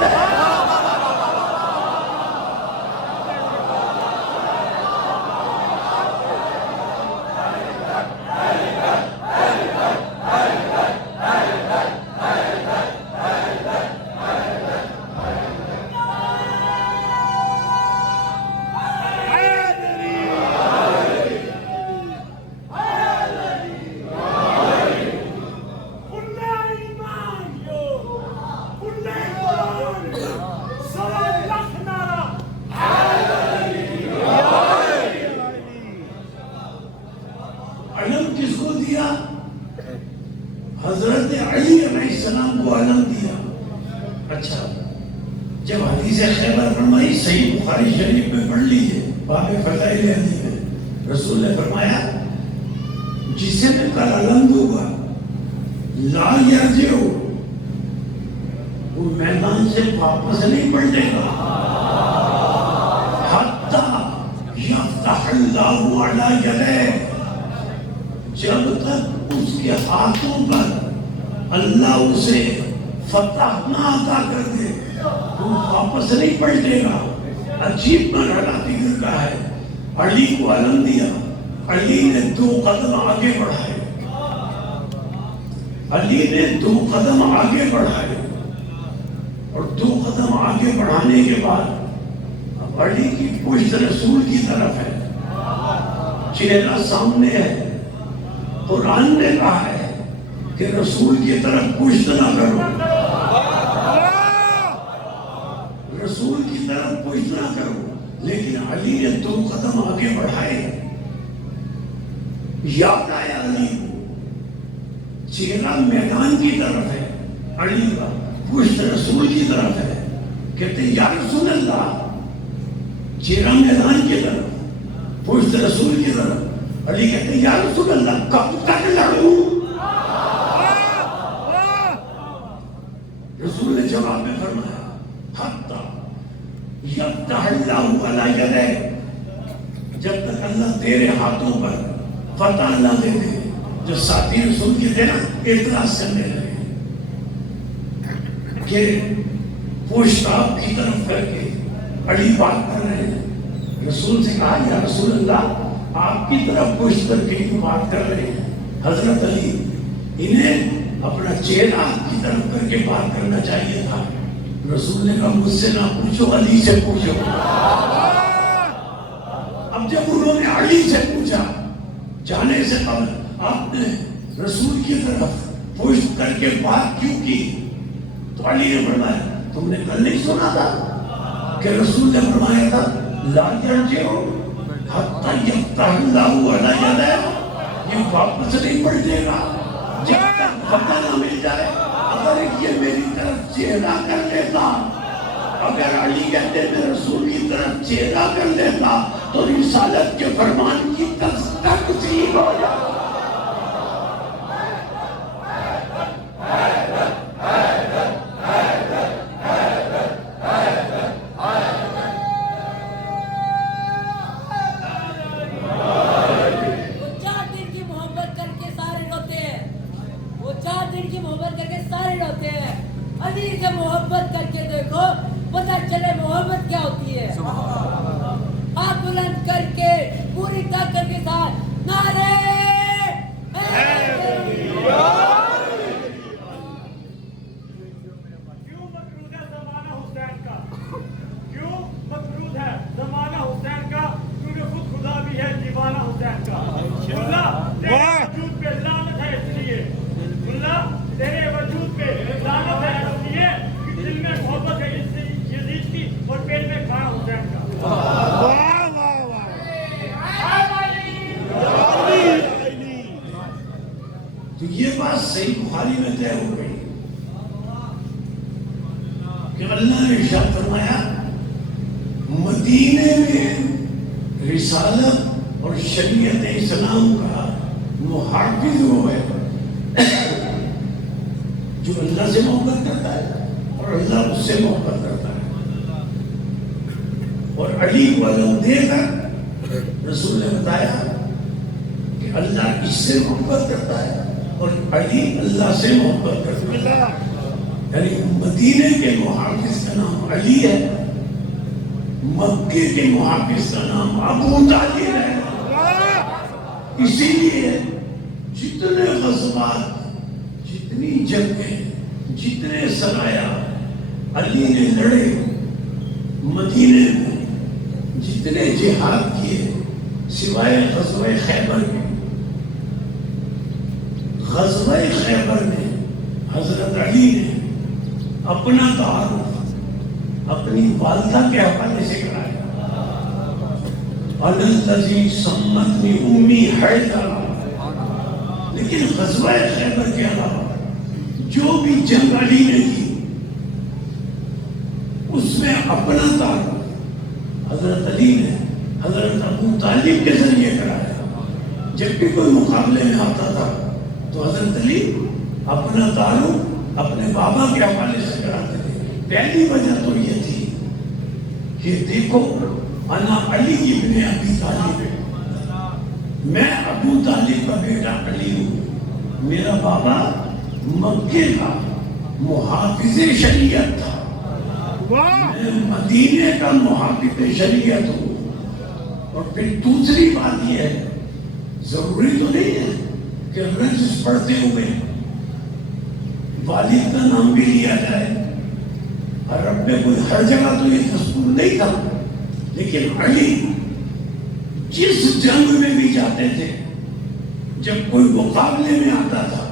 حضرت علی علیہ السلام کو علم دیا۔ اچھا، جب حدیث خیبر فرمائی صحیح بخاری شریف میں پڑھ لیجئے باب فضائل حدیث میں رسول نے فرمایا جسے میں کل علم دوں گا لا یرجع، وہ میدان سے واپس نہیں پلٹے گا حتی یفتح اللہ علی یدیہ، جب تک اس کے ہاتھوں پر اللہ اسے فتح نہ عطا کر دے وہ واپس نہیں پلٹے گا۔ عجیب مرحلہ ذکر کا ہے۔ علی کو علم دیا، علی نے 2 قدم آگے بڑھائے، علی نے 2 قدم آگے بڑھائے، اور 2 قدم آگے بڑھانے کے بعد اب علی کی پشت رسول کی طرف ہے، چہرہ سامنے ہے۔ قرآن نے کہا ہے کہ رسول کی طرف پشت نہ کرو، رسول کی طرف پشت نہ کرو، لیکن علی نے 2 قدم آگے بڑھائے۔ یاد آیا علی کو، چہرہ میدان کی طرف ہے علی کا، پشت رسول کی طرف ہے۔ کہتے ہیں یا رسول اللہ، چہرہ میدان کی طرف، پشت رسول کی طرف۔ علی کہتے ہیں یا رسول اللہ کب تک لڑوں؟ رسول نے جواب میں فرمایا حتی یفتح اللہ علی یدیہ، جب تک اللہ تیرے ہاتھوں پر فتح نہ دے دے۔ جو ساتھی رسول کی تھے نا اعتراض کرنے لگے کہ پشت آپ کی طرف کر کے علی بات کر رہے ہیں۔ رسول سے کہا یا رسول اللہ آپ کی طرف پشت کر کے بات کر رہے ہیں حضرت علی، انہیں اپنا چہرہ کی طرف کر کے بات کرنا چاہیے تھا۔ رسول نے کہا مجھ سے نہ پوچھو، علی سے پوچھو۔ اب جب انہوں نے علی سے پوچھا جانے سے قبل آپ نے رسول کی طرف پشت کر کے بات کیوں کی، تو علی نے فرمایا تم نے کل نہیں سنا تھا کہ رسول نے فرمایا تھا لا ترجعوا حتی یفتح اللہ علی یدیہ، یہ واپس نہیں پلٹے گا جب تک پتہ نہ مل جائے۔ اگر یہ میری طرف چہرہ کر لیتا، اگر علی کہتے میں رسول کی طرف چہرہ کر لیتا تو رسالت کے فرمان کی تکذیب ہو جاتا۔ علی سے محبت کر کے دیکھو، پتہ چلے محبت کیا ہوتی ہے۔ ہاتھ بلند کر کے پوری طاقت کے ساتھ نعرے کیوں مقروض ہے زمانہ حسین کا؟ کیوں مقروض ہے زمانہ حسین کا؟ کیونکہ خود خدا بھی ہے دیوانہ حسین کا۔ اللہ تیرے وجود پہ لعنت ہے اس لیے، اللہ تیرے وجود پہ لعنت ہے اس لیے کہ دل میں محبت ہے اس یزید کی اور پیٹ میں کھانا حسین کا۔ تو یہ بات صحیح بخاری میں طے ہو گئی کہ اللہ نے ارشاد فرمایا مدینے میں رسالت اور شریعت اسلام کا محافظ وہ ہے جو اللہ سے محبت کرتا ہے اور اللہ اس سے محبت کرتا ہے۔ اور علی کو علم دے کر رسول نے بتایا کہ اللہ اس سے محبت کرتا ہے اور علی اللہ سے محبت کرتا ہے۔ یعنی مدینے کے محافظ کا نام علی ہے، مکے کے محافظ کا نام ابو طالب ہے۔ اسی لیے جتنے غزوات، جتنی جنگیں، جتنے سرایا علی نے لڑے مدینے میں، جتنے جہاد کیے سوائے غزوہ خیبر کے، غزوہ خیبر میں حضرت علی نے اپنا تعارف اپنی والدہ کے حوالے سے کرایا، الذی سمتنی امی حیدر۔ لیکن غزوہ خیبر کے علاوہ جو بھی جنگ علی نے کی اس میں اپنا تعارف حضرت علی نے حضرت ابو طالب کے ذریعے کرایا۔ جب بھی کوئی مقابلے میں آتا تھا تو حضرت علی اپنا تعارف اپنے بابا کے حوالے سے کراتے تھے۔ پہلی وجہ تو یہ تھی کہ دیکھو انا علی ابن ابی طالب، میں ابو طالب کا بیٹا علی ہوں، میرا بابا مکے کا محافظ شریعت تھا، میں مدینے کا محافظ شریعت ہوں۔ اور پھر دوسری بات یہ ہے، ضروری تو نہیں ہے کہ رجز پڑھتے ہوئے والد کا نام بھی لیا جائے، عرب میں کوئی ہر جگہ تو یہ دستور نہیں تھا، لیکن علی جس جنگ میں بھی جاتے تھے جب کوئی مقابلے میں آتا تھا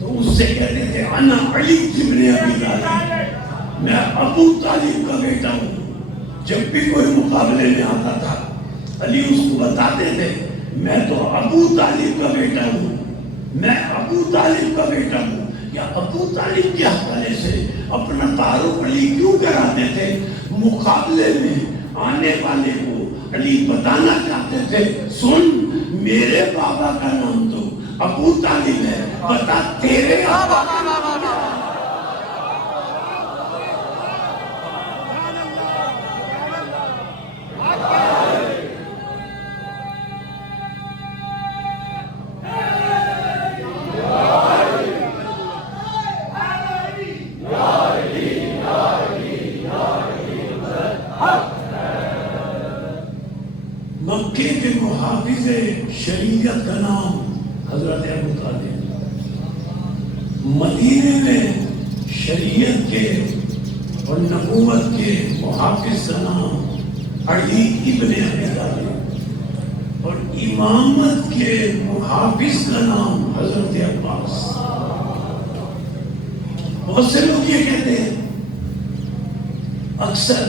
تو اس سے کہتے تھے انا علی ابن ابی طالب، میں ابو طالب کا بیٹا ہوں۔ جب بھی کوئی مقابلے میں آتا تھا علی اس کو بتاتے تھے میں تو ابو طالب کا بیٹا ہوں، میں ابو طالب کا بیٹا ہوں۔ یا ابو طالب کے حوالے سے اپنا تعارف علی کیوں کراتے تھے؟ مقابلے میں آنے والے کو علی بتانا چاہتے تھے سن میرے بابا کا نام تو ابو طالب ہے، بتا تیرے بابا کا نام کیا ہے؟ مکے کے محافظ شریعت کا نام حضرت ابو طالب، مدینے میں شریعت کے اور نبوت کے محافظ کا نام علی ابن ابی طالب اور امامت کے محافظ کا نام حضرت عباس. بہت سے لوگ یہ کہتے ہیں، اکثر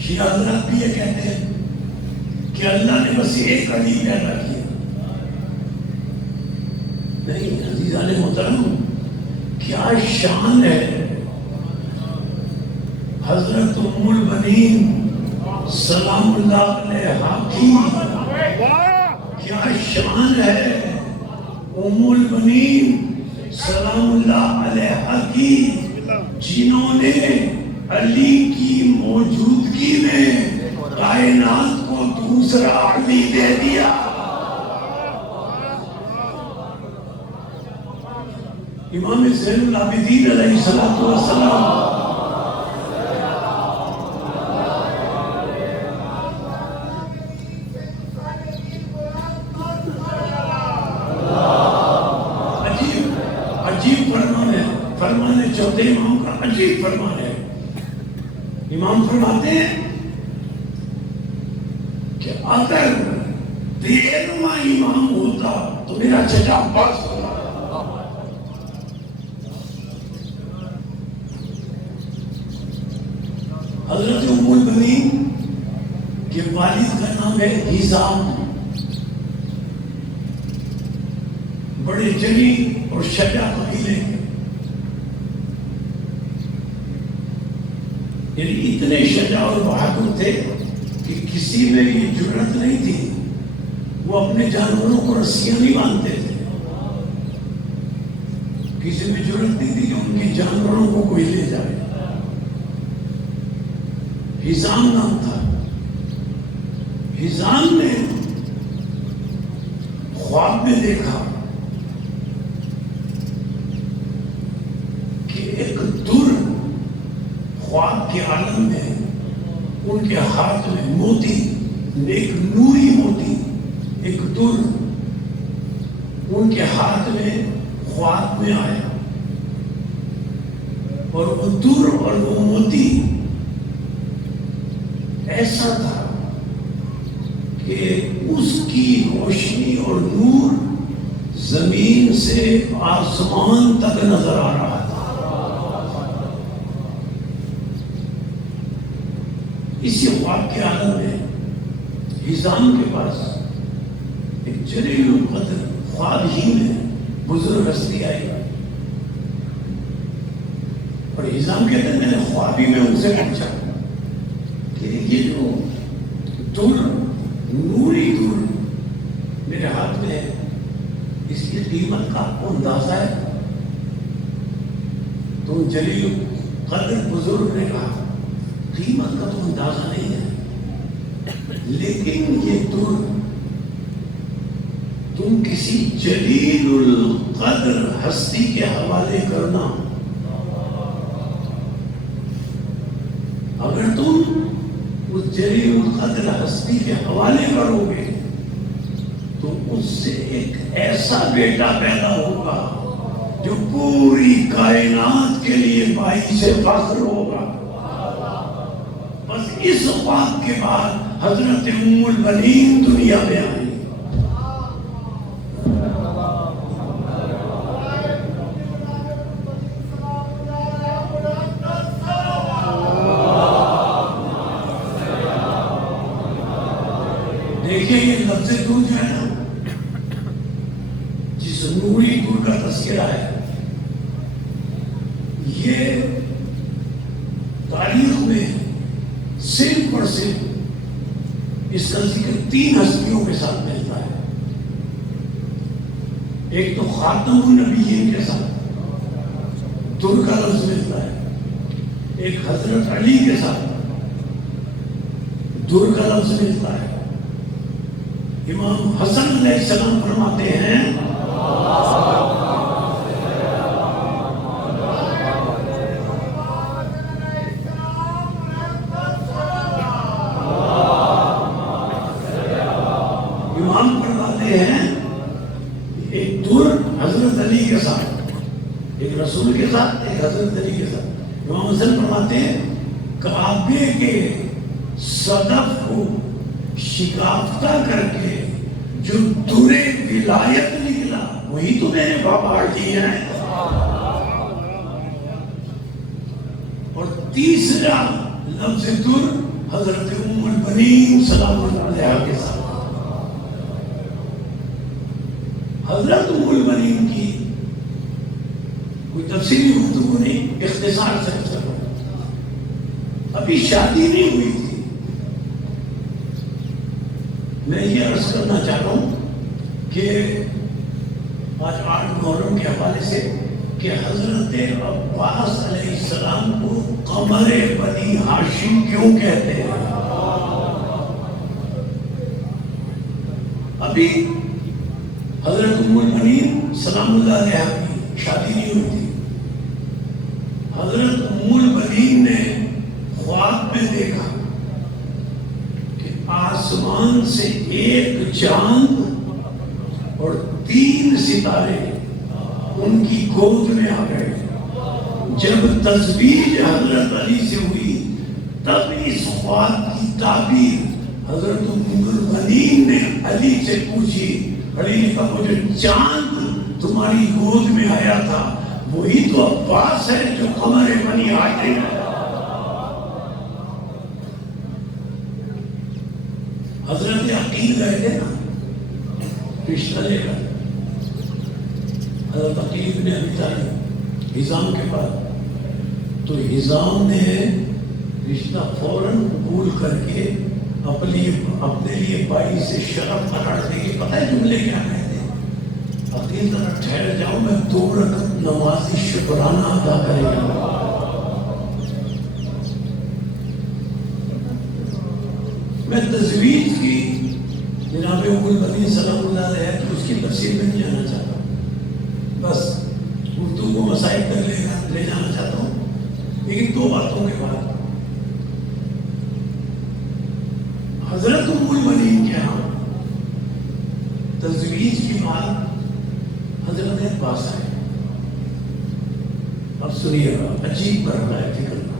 شیعہ حضرات بھی یہ کہتے ہیں کہ اللہ نے بس ایک علی پیدا کیا. نہیں عزیزان محترم، کیا شان ہے حضرت ام البنین سلام اللہ علیہا کی، کیا شان ہے ام البنین سلام اللہ علیہا کی، جنہوں نے علی کی موجودگی میں کائنات کو دوسرا علی دے دیا. امام زین العابدین علیہ السلام عجیب فرمان ہے چوتھے امام کا عجیب فرمان ہے. امام فرماتے ہیں کہ اگر 13واں امام ہوتا تو میرا چچا عباس ہوتا. حضرت ام البنین کے والد کا نام ہے حزام، بڑے جلی اور شجاع قبیلے کے، یعنی اتنے شجاع اور بہادر تھے کہ کسی میں یہ جرأت نہیں تھی، وہ اپنے جانوروں کو رسیاں نہیں باندھتے تھے. کسی میں جرأت نہیں تھی کہ ان کے جانوروں کو کوئی لے جائے. حزام نام تھا. حزام نے خواب میں دیکھا کہ ایک در خواب کے عالم میں ان کے ہاتھ میں موتی، ایک نوری موتی، ایک در ان کے ہاتھ میں خواب میں آیا، اور وہ در اور وہ موتی ایسا تھا کہ اس کی روشنی اور نور زمین سے آسمان تک نظر آ رہا تھا. اسی خواب کے عالم میں حزام کے پاس ایک جلیل القدر خواب ہی میں بزرگ ہستی آئی، اور حزام کہتے ہیں میں نے خوابی میں ان سے پوچھا کہ یہ جو در، نوری در میرے ہاتھ میں ہے، اس کی قیمت کا آپ کو اندازہ ہے؟ تو جلیل قدر بزرگ نے کہا قیمت کا تو اندازہ نہیں ہے، لیکن یہ در تم کسی جلیل القدر ہستی کے حوالے کرنا. اگر تم اس جلیل القدر ہستی کے حوالے کرو گے تو اس سے ایک ایسا بیٹا پیدا ہوگا جو پوری کائنات کے لیے باعث فخر ہوگا. بس اس خواب کے بعد حضرت ام البنین دنیا میں آئی. دیکھیں یہ لفظ دور جو ہے نا، جس نوری دور کا تذکرہ ہے، یہ تاریخ میں صرف اور صرف اس کا ذکر 3 ہستیوں کے ساتھ ملتا ہے. ایک تو خاتم النبیین کے ساتھ در کا لفظ ملتا ہے، ایک حضرت علی کے ساتھ در کا لفظ ملتا ہے. امام حسن علیہ السلام فرماتے ہیں ایک در حضرت علی کے ساتھ، ایک رسول کے ساتھ، ایک حضرت علی کے ساتھ. امام حسن فرماتے نے کعبے کے صدف کو شکافتہ کر کے جو درے ولایت نکلا وہی تو میرے بابا جی ہیں. اور تیسرا لفظ در حضرت ام البنین سلام اللہ علیہا کے ساتھ. حضرت ام البنین کی کوئی تفصیلی گفتگو نہیں, اختصار سے چلو. ابھی شادی نہیں ہوئی تھی. میں یہ عرض کرنا چاہتا ہوں کہ آج 8 محرم کے حوالے سے کہ حضرت عباس علیہ السلام کو قمر بنی ہاشم کیوں کہتے ہیں. ابھی حضرت ام البنین سلام اللہ علیہا کی شادی نہیں ہوئی تھی. حضرت ام البنین نے خواب میں دیکھا کہ آسمان سے ایک چاند اور 3 ستارے ان کی گود میں آ گئے. جب تزویج حضرت علی سے ہوئی تب اس خواب کی تعبیر حضرت ام البنین نے علی سے پوچھی. علی نے کہا وہ جو چاند تمہاری گود میں آیا تھا وہی تو عباس ہے جو قمر بنی ہاشم ہے. حضرت عقیل گئے تھے نا رشتہ لے کر. حضرت عقیل ابن ابی طالب حزام کے بعد تو حزام نے رشتہ فوراً قبول کر کے اپنے لیے بھائی سے شرف قرار دے کے. پتہ ہے جملے کیا کہتے ہیں؟ عقیل ذرا ٹھہر جاؤ, میں 2 رکعت نمازی شکرانہ ادا کرے گا. میں تزویج کی جناب ام البنین سلام اللہ علیہا کی اس کی تفصیل میں نہیں جانا چاہتا, بس گفتگو کو مسائل تک لے جانا چاہتا ہوں. لیکن 2 باتوں کے بعد حضرت ام البنین کے ہاں تزویج کی بات حضرت عباس آئے. اب سنیے گا, عجیب برقع ہے فکر کا.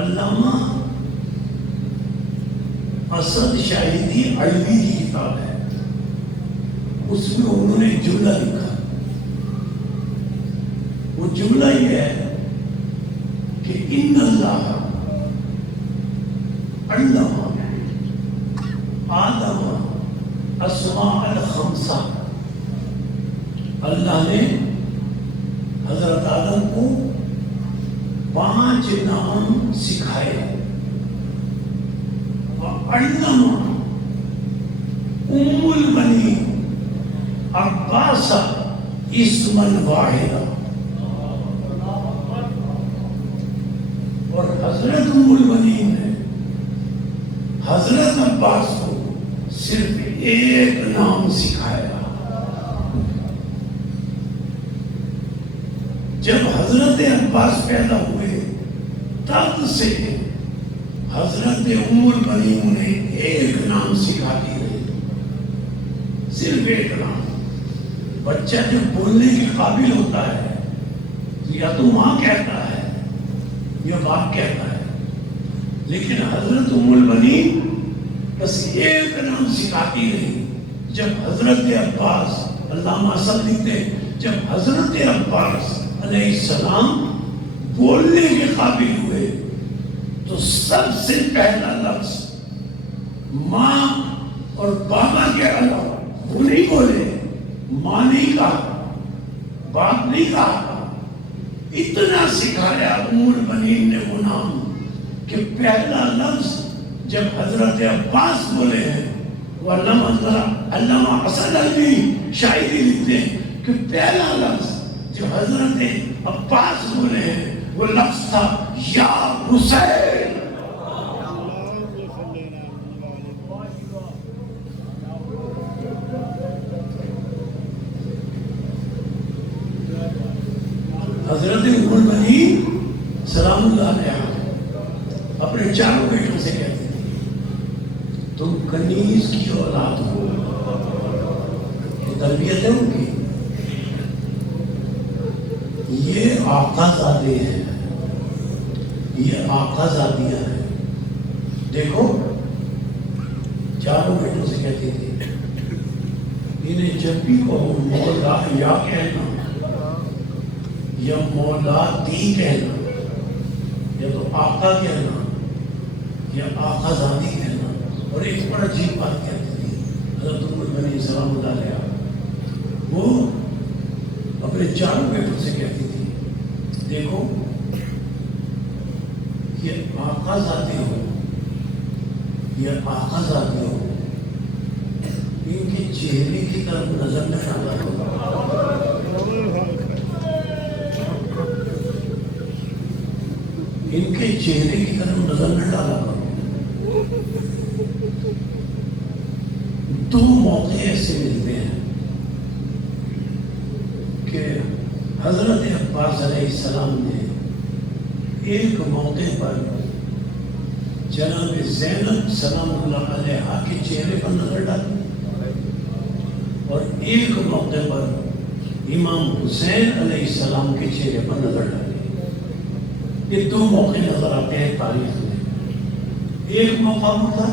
علامہ اسد شاہدی علوی کی کتاب ہے, اس میں انہوں نے جملہ لکھا. وہ جملہ یہ ہے کہ ان اللہ علم آدم اسماء الخمسہ. اللہ نے حضرت آدم کو 5 نام سکھائے. وعلم ام البنین عباس اسما واحدا. اور حضرت ام البنین نے حضرت عباس کو صرف ایک نام سکھایا. جب حضرت عباس پیدا ہوئے تب سے حضرت ام البنین نے ایک نام سکھاتی رہی, صرف ایک نام. بچہ جب بولنے کے قابل ہوتا ہے یا تو ماں کہتا ہے یا باپ کہتا ہے, لیکن حضرت ام البنین بس ایک نام سکھاتی رہی. جب حضرت عباس, علامہ اسد لکھتے, جب حضرت عباس علیہ السلام بولنے کے قابل ہوئے تو سب سے پہلا لفظ ماں اور بابا کے علاوہ وہ نہیں بولے. ماں نہیں کہا, باپ نہیں کہا, اتنا سکھایا ام البنین نے وہ نام کہ پہلا لفظ جب حضرت عباس بولے ہیں, وہ علامہ اسد علوی شاعری لکھتے ہیں کہ پہلا لفظ جو حضرت عباس بولے ہیں وہ لفظ تھا یا حسین. حضرت ام البنین سلام اللہ علیہا اپنے 4 بیٹوں سے کہتے ہیں تم کنیز کی اولاد ہو. یہ تربیت ہے ان کی. آقا زادے ہیں، یہ آقا زادیاں ہیں. دیکھو چاروں بیٹوں سے کہتی تھی انہیں جب بھی کہو مولا یا کہنا یا مولا دی کہنا یا تو آقا کہنا یا آقا زادی کہنا. اور ایک بڑا عجیب بات کہتی تھی حضرت ام المؤمنین سلام اللہ علیہا، وہ اپنے چاروں بیٹوں سے کہتی تھی دیکھو یہ آقا زادے ہو یا آقا زادے ہو، ان کے چہرے کی طرف نظر نہ ڈالا کرو، ان کے چہرے کی طرف نظر نہ ڈالا کرو. دو موقع ایسے ملتے ہیں کہ حضرت عباس علیہ السلام نے ایک موقع پر جناب زینب سلام اللہ علیہا کے چہرے پر نظر ڈالی اور ایک موقع پر امام حسین علیہ السلام کے چہرے پر نظر ڈالی. یہ دو موقع نظر آتے ہیں تاریخ میں. ایک موقع تھا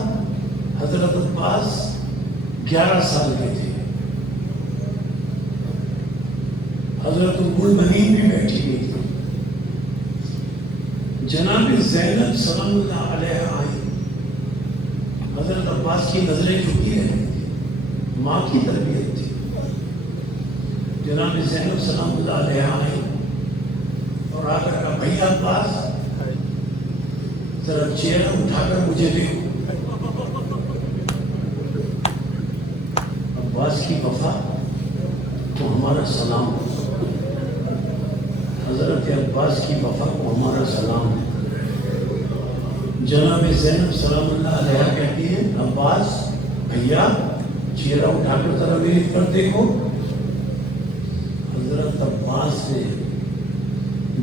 حضرت عباس 11 سال کے تھے، حضرت ام المؤمنین بھی بیٹھی ہوئی تھی، جناب زینب سلام اللہ علیہا آئی، حضرت عباس کی نظریں جھکی رہی تھی، ماں کی تربیت تھی. جناب زینب سلام اللہ علیہا آئی اور آ کر کہا بھیا عباس ذرا چہرہ اٹھا کر مجھے دیکھو. عباس کی وفا تو ہمارا سلام ہو، حضرت عباس کی وفا کو ہمارا سلام ہے. جناب زینب سلام اللہ علیہا کہتی ہے عباس بھیا چہرہ اٹھا کر ذرا میری طرف دیکھو. حضرت عباس نے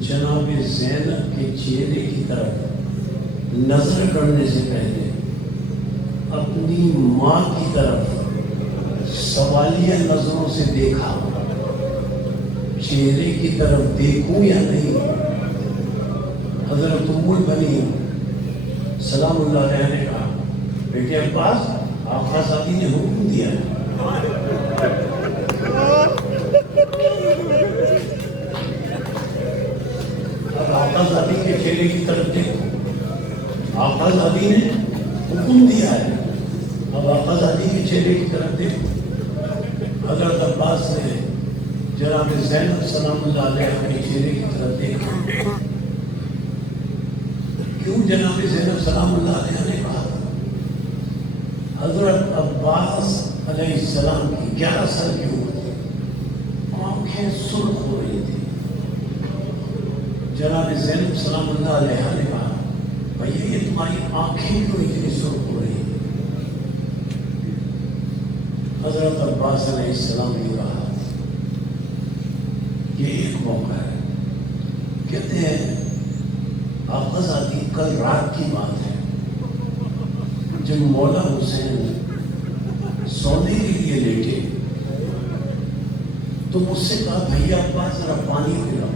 جناب زینب کے چہرے کی طرف نظر کرنے سے پہلے اپنی ماں کی طرف سوالیہ نظروں سے دیکھا، چہرے کی طرف دیکھوں یا نہیں. حضرت ام المؤمنین سلام اللہ علیہ نے کہا بیٹے عباس آقا زادی نے حکم دیا ہے. اب آقا زادی کے چہرے کی طرف دیکھو، آقا زادی نے حکم دیا ہے، اب آقا زادی کے چہرے کی طرف دیکھو. حضرت عباس نے جناب زینب سلام اللہ علیہ کے چہرے کی طرف دیکھا. کیوں جناب زینب سلام اللہ علیہ نے کہا؟ حضرت عباس علیہ السلام کی 11 سال کی عمر تھی، آنکھیں سرخ ہو رہی تھی. جناب زینب سلام اللہ علیہ نے کہا بھیا یہ تمہاری آنکھیں کیوں اتنی سرخ ہو رہی ہیں؟ حضرت عباس علیہ السلام نے کہا یہ ایک موقع ہے، کہتے ہیں آقا زادی کل رات کی بات ہے جب مولا حسین سونے کے لیے لیٹے تو مجھ سے کہا بھیا عباس ذرا پانی پلاؤ.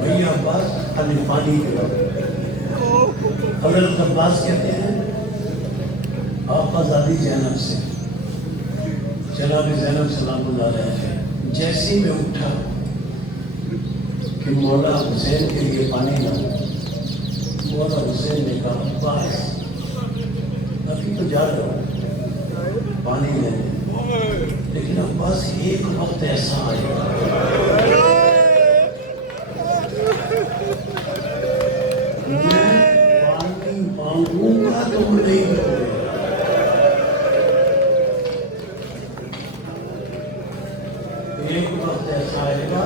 بھیا عباس ہمیں پانی پلاؤ. حضرت عباس کہتے ہیں آقا زادی زینب سے جناب زینب سلام اللہ علیہ جیسے میں اٹھا کہ مولا حسین کے لیے پانی لاؤں، مولا حسین نے کہا عباس ابھی تو جا رہا ہوں پانی لینے، لیکن عباس ایک وقت ایسا آئے گا میں پانی مانگوں گا تم نہیں دو گے. ایک وقت ایسا آئے گا.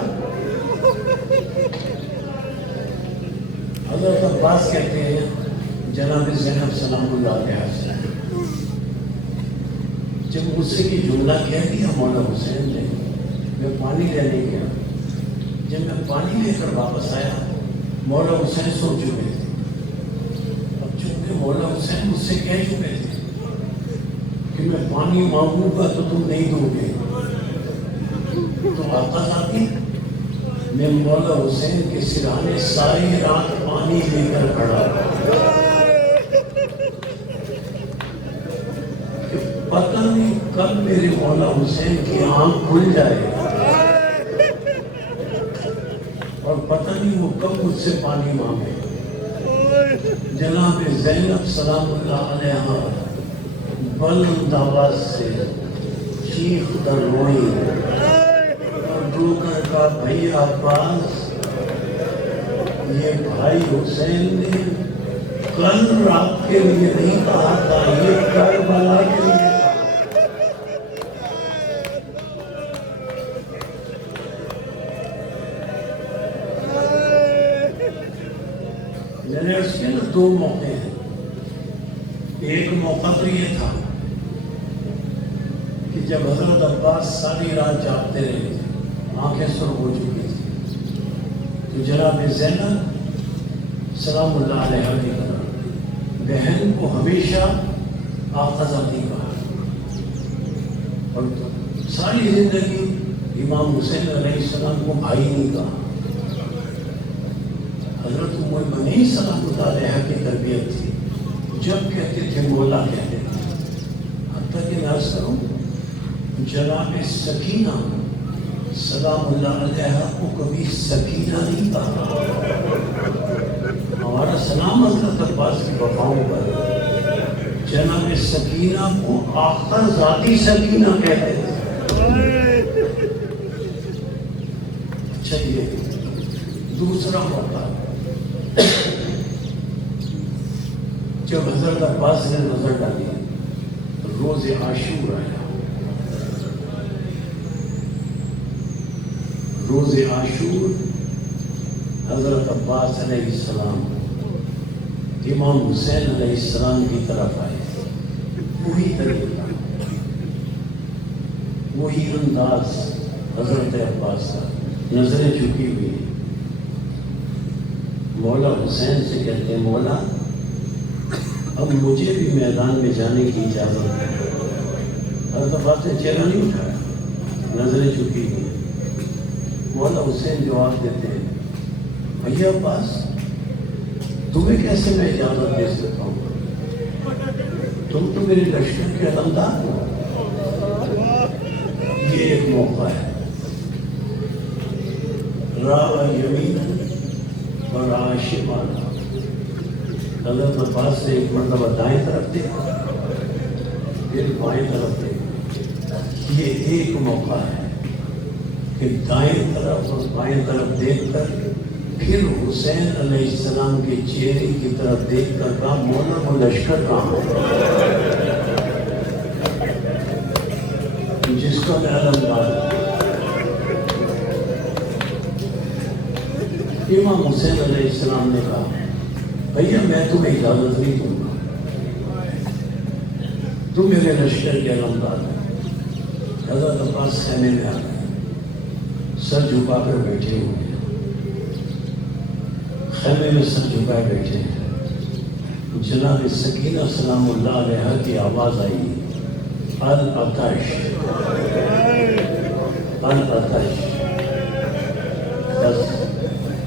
حضرت عباس کہتے ہیں جناب زینب سلام اللہ علیہ سے جب مجھ سے یہ جملہ کہہ دیا مولا حسین نے، میں پانی لینے گیا. جب میں پانی لے کر واپس آیا مولا حسین سو چکے تھے. اب چونکہ مولا حسین مجھ سے کہہ چکے تھے کہ میں پانی مانگوں گا تو تم نہیں دو گے، تو آقا ذاتی میں مولا حسین کے سرانے ساری رات پانی لے کر کھڑا، پتہ نہیں کب میرے مولا حسین کی آنکھ کھل جائے اور پتہ نہیں وہ کب مجھ سے پانی مانگے۔ جناب زینب سلام اللہ علیہ بلند آواز سے چیخ کر روئی اور رو کر کہا بھیا عباس، یہ بھائی حسین نے کل رات کے لیے نہیں کہا تھا، یہ کربلا کے لیے کہا۔ یعنی اس کے دو موقع ہیں۔ ایک موقع تو یہ تھا کہ جب حضرت عباس ساری رات جاگتے رہے تھے، آنکھیں سرخ ہو چکی تھی، تو جناب زینب سلام اللہ علیہ کی طرح بہن کو ہمیشہ آقا ذاتی کہا، اور ساری زندگی امام حسین علیہ السلام کو بھائی نہیں کہا۔ حضرت ام المؤمنین سلام اللہ علیہ کی تربیت تھی، جب کہتے تھے مولا کہتے تھے، حتیٰ کہ میں عرض کروں جناب سکینہ سلام اللہ علیہ کو کبھی سکینہ نہیں کہا۔ ہمارا سلام حضرت عباس کی وفاؤں پر، جناب سکینہ کو آخر ذاتی سکینہ کہتے تھے۔ اچھا یہ دوسرا موقع جب حضرت عباس نے نظر ڈالی، روز عاشور آیا۔ روز عاشور حضرت عباس علیہ السلام امام حسین علیہ السلام کی طرف آئے، وہی طریقہ وہی انداز حضرت عباس کا، نظریں جھکی ہوئی۔ مولا حسین سے کہتے ہیں مولا اب مجھے بھی میدان میں جانے کی اجازت ہے۔ حضرت عباس نے چہرہ نہیں اٹھایا، نظریں جھکی ہوئی۔ مولا حسین جواب دیتے ہیں بھیا عباس تمہیں کیسے میں اجازت دے سکتا ہوں، تم تو میرے لشکر کے علمدار ہو۔ یہ ایک موقع ہے، راہ یمین اور راہ شمال۔ حضرت عباس نے ایک مرتبہ دائیں طرف دیکھا، پھر بائیں طرف دیکھا۔ یہ ایک موقع ہے کہ دائیں طرف اور بائیں طرف دیکھ کر پھر حسین علیہ السلام کے چہرے کی طرف دیکھ کر کہا مولا وہ لشکر کہاں جس کا میں علمدار ہوں۔ امام حسین علیہ السلام نے کہا بھیا میں تمہیں اجازت نہیں دوں گا، تم میرے لشکر کے علمدار ہو۔ حضرت عباس خیمے میں آ گئے، سر جھکا کر بیٹھے ہوئے، خیمے میں سر جھکائے بیٹھے ہیں۔ جناب سکینہ سلام اللہ علیہ کی آواز آئی العطش العطش۔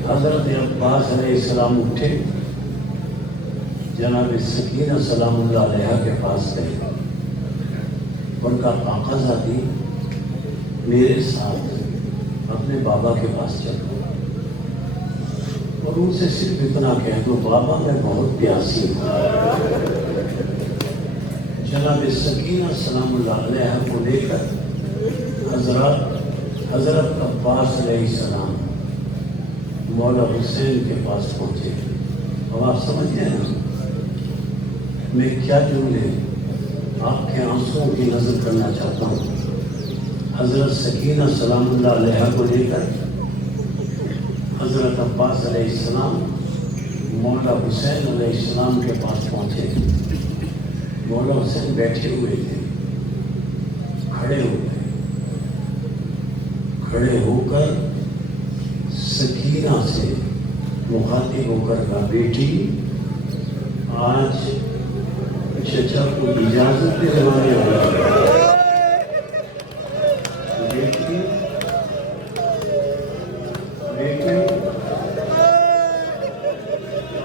حضرت عباس علیہ السلام اٹھے، جناب سکینہ سلام اللہ علیہ کے پاس گئے، ان کا آقا ذاتی میرے ساتھ اپنے بابا کے پاس چلو اور ان سے صرف اتنا کہہ دو بابا میں بہت پیاسی ہوں۔ جناب سکینہ سلام اللہ علیہ کو لے کر حضرت عباس علیہ السلام مولا حسین کے پاس پہنچے۔ اب آپ سمجھ گئے نا میں کیا جملے آپ کے آنسوؤں کی نظر کرنا چاہتا ہوں۔ حضرت سکینہ سلام اللہ علیہ کو لے کر حضرت عباس علیہ السلام مولا حسین علیہ السلام کے پاس پہنچے۔ مولا حسین بیٹھے ہوئے تھے، کھڑے ہو گئے، کھڑے ہو کر سکینہ سے مخاطب ہو کر کہا بیٹی آج چچا کو اجازت دلوانے آیا بیٹی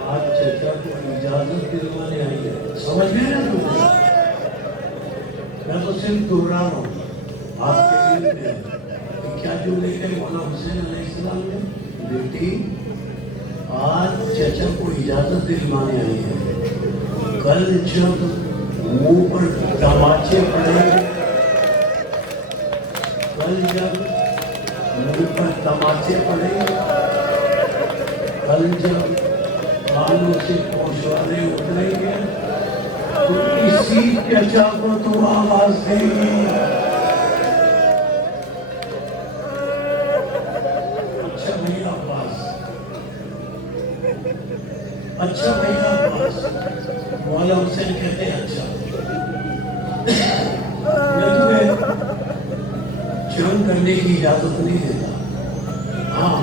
آج چچا کو اجازت دلوانے آئی ہے. سمجھ گئے نا تم؟ میں تو صرف دوہرا رہا ہوں آپ کے لیے کیا جو لے گئے مولا حسین علیہ السلام نے. بیٹی آج چچا کو اجازت دلوانے آئی ہے. کل جب منہ پر تماچے پڑے کل جب کانوں سے پوشوانے اتریں گے تو اسی چچا کو تو آواز دے گی. اچھا بھیا عباس مولا حسین کہتے ہیں اچھا میں تمہیں جنگ کرنے کی اجازت نہیں دیتا. ہاں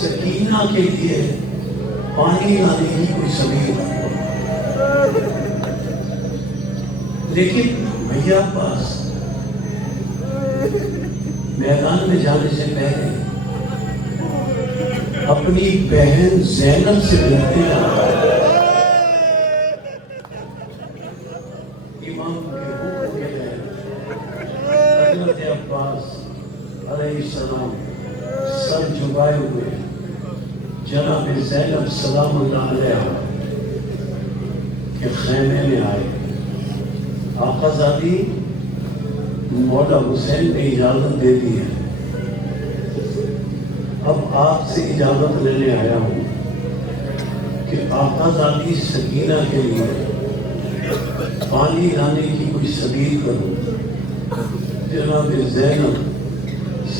سکینہ کے لیے پانی لانے کی کوئی سبیل لیکن بھیا عباس میدان میں جانے سے پہلے اپنی بہن زینب سے ملتے ہیں. امام کے حکم کے تحت حضرت عباس علیہ السلام سر جھکائے ہوئے جناب زینب سلام اللہ علیہ کے خیمے میں آئے. آقا زادی مولا حسین نے اجازت دے دی ہے. اب آپ سے اجازت لینے آیا ہوں کہ آقا زادی سکینہ کے لیے پانی لانے کی کوئی سبیل کرو. جناب زینب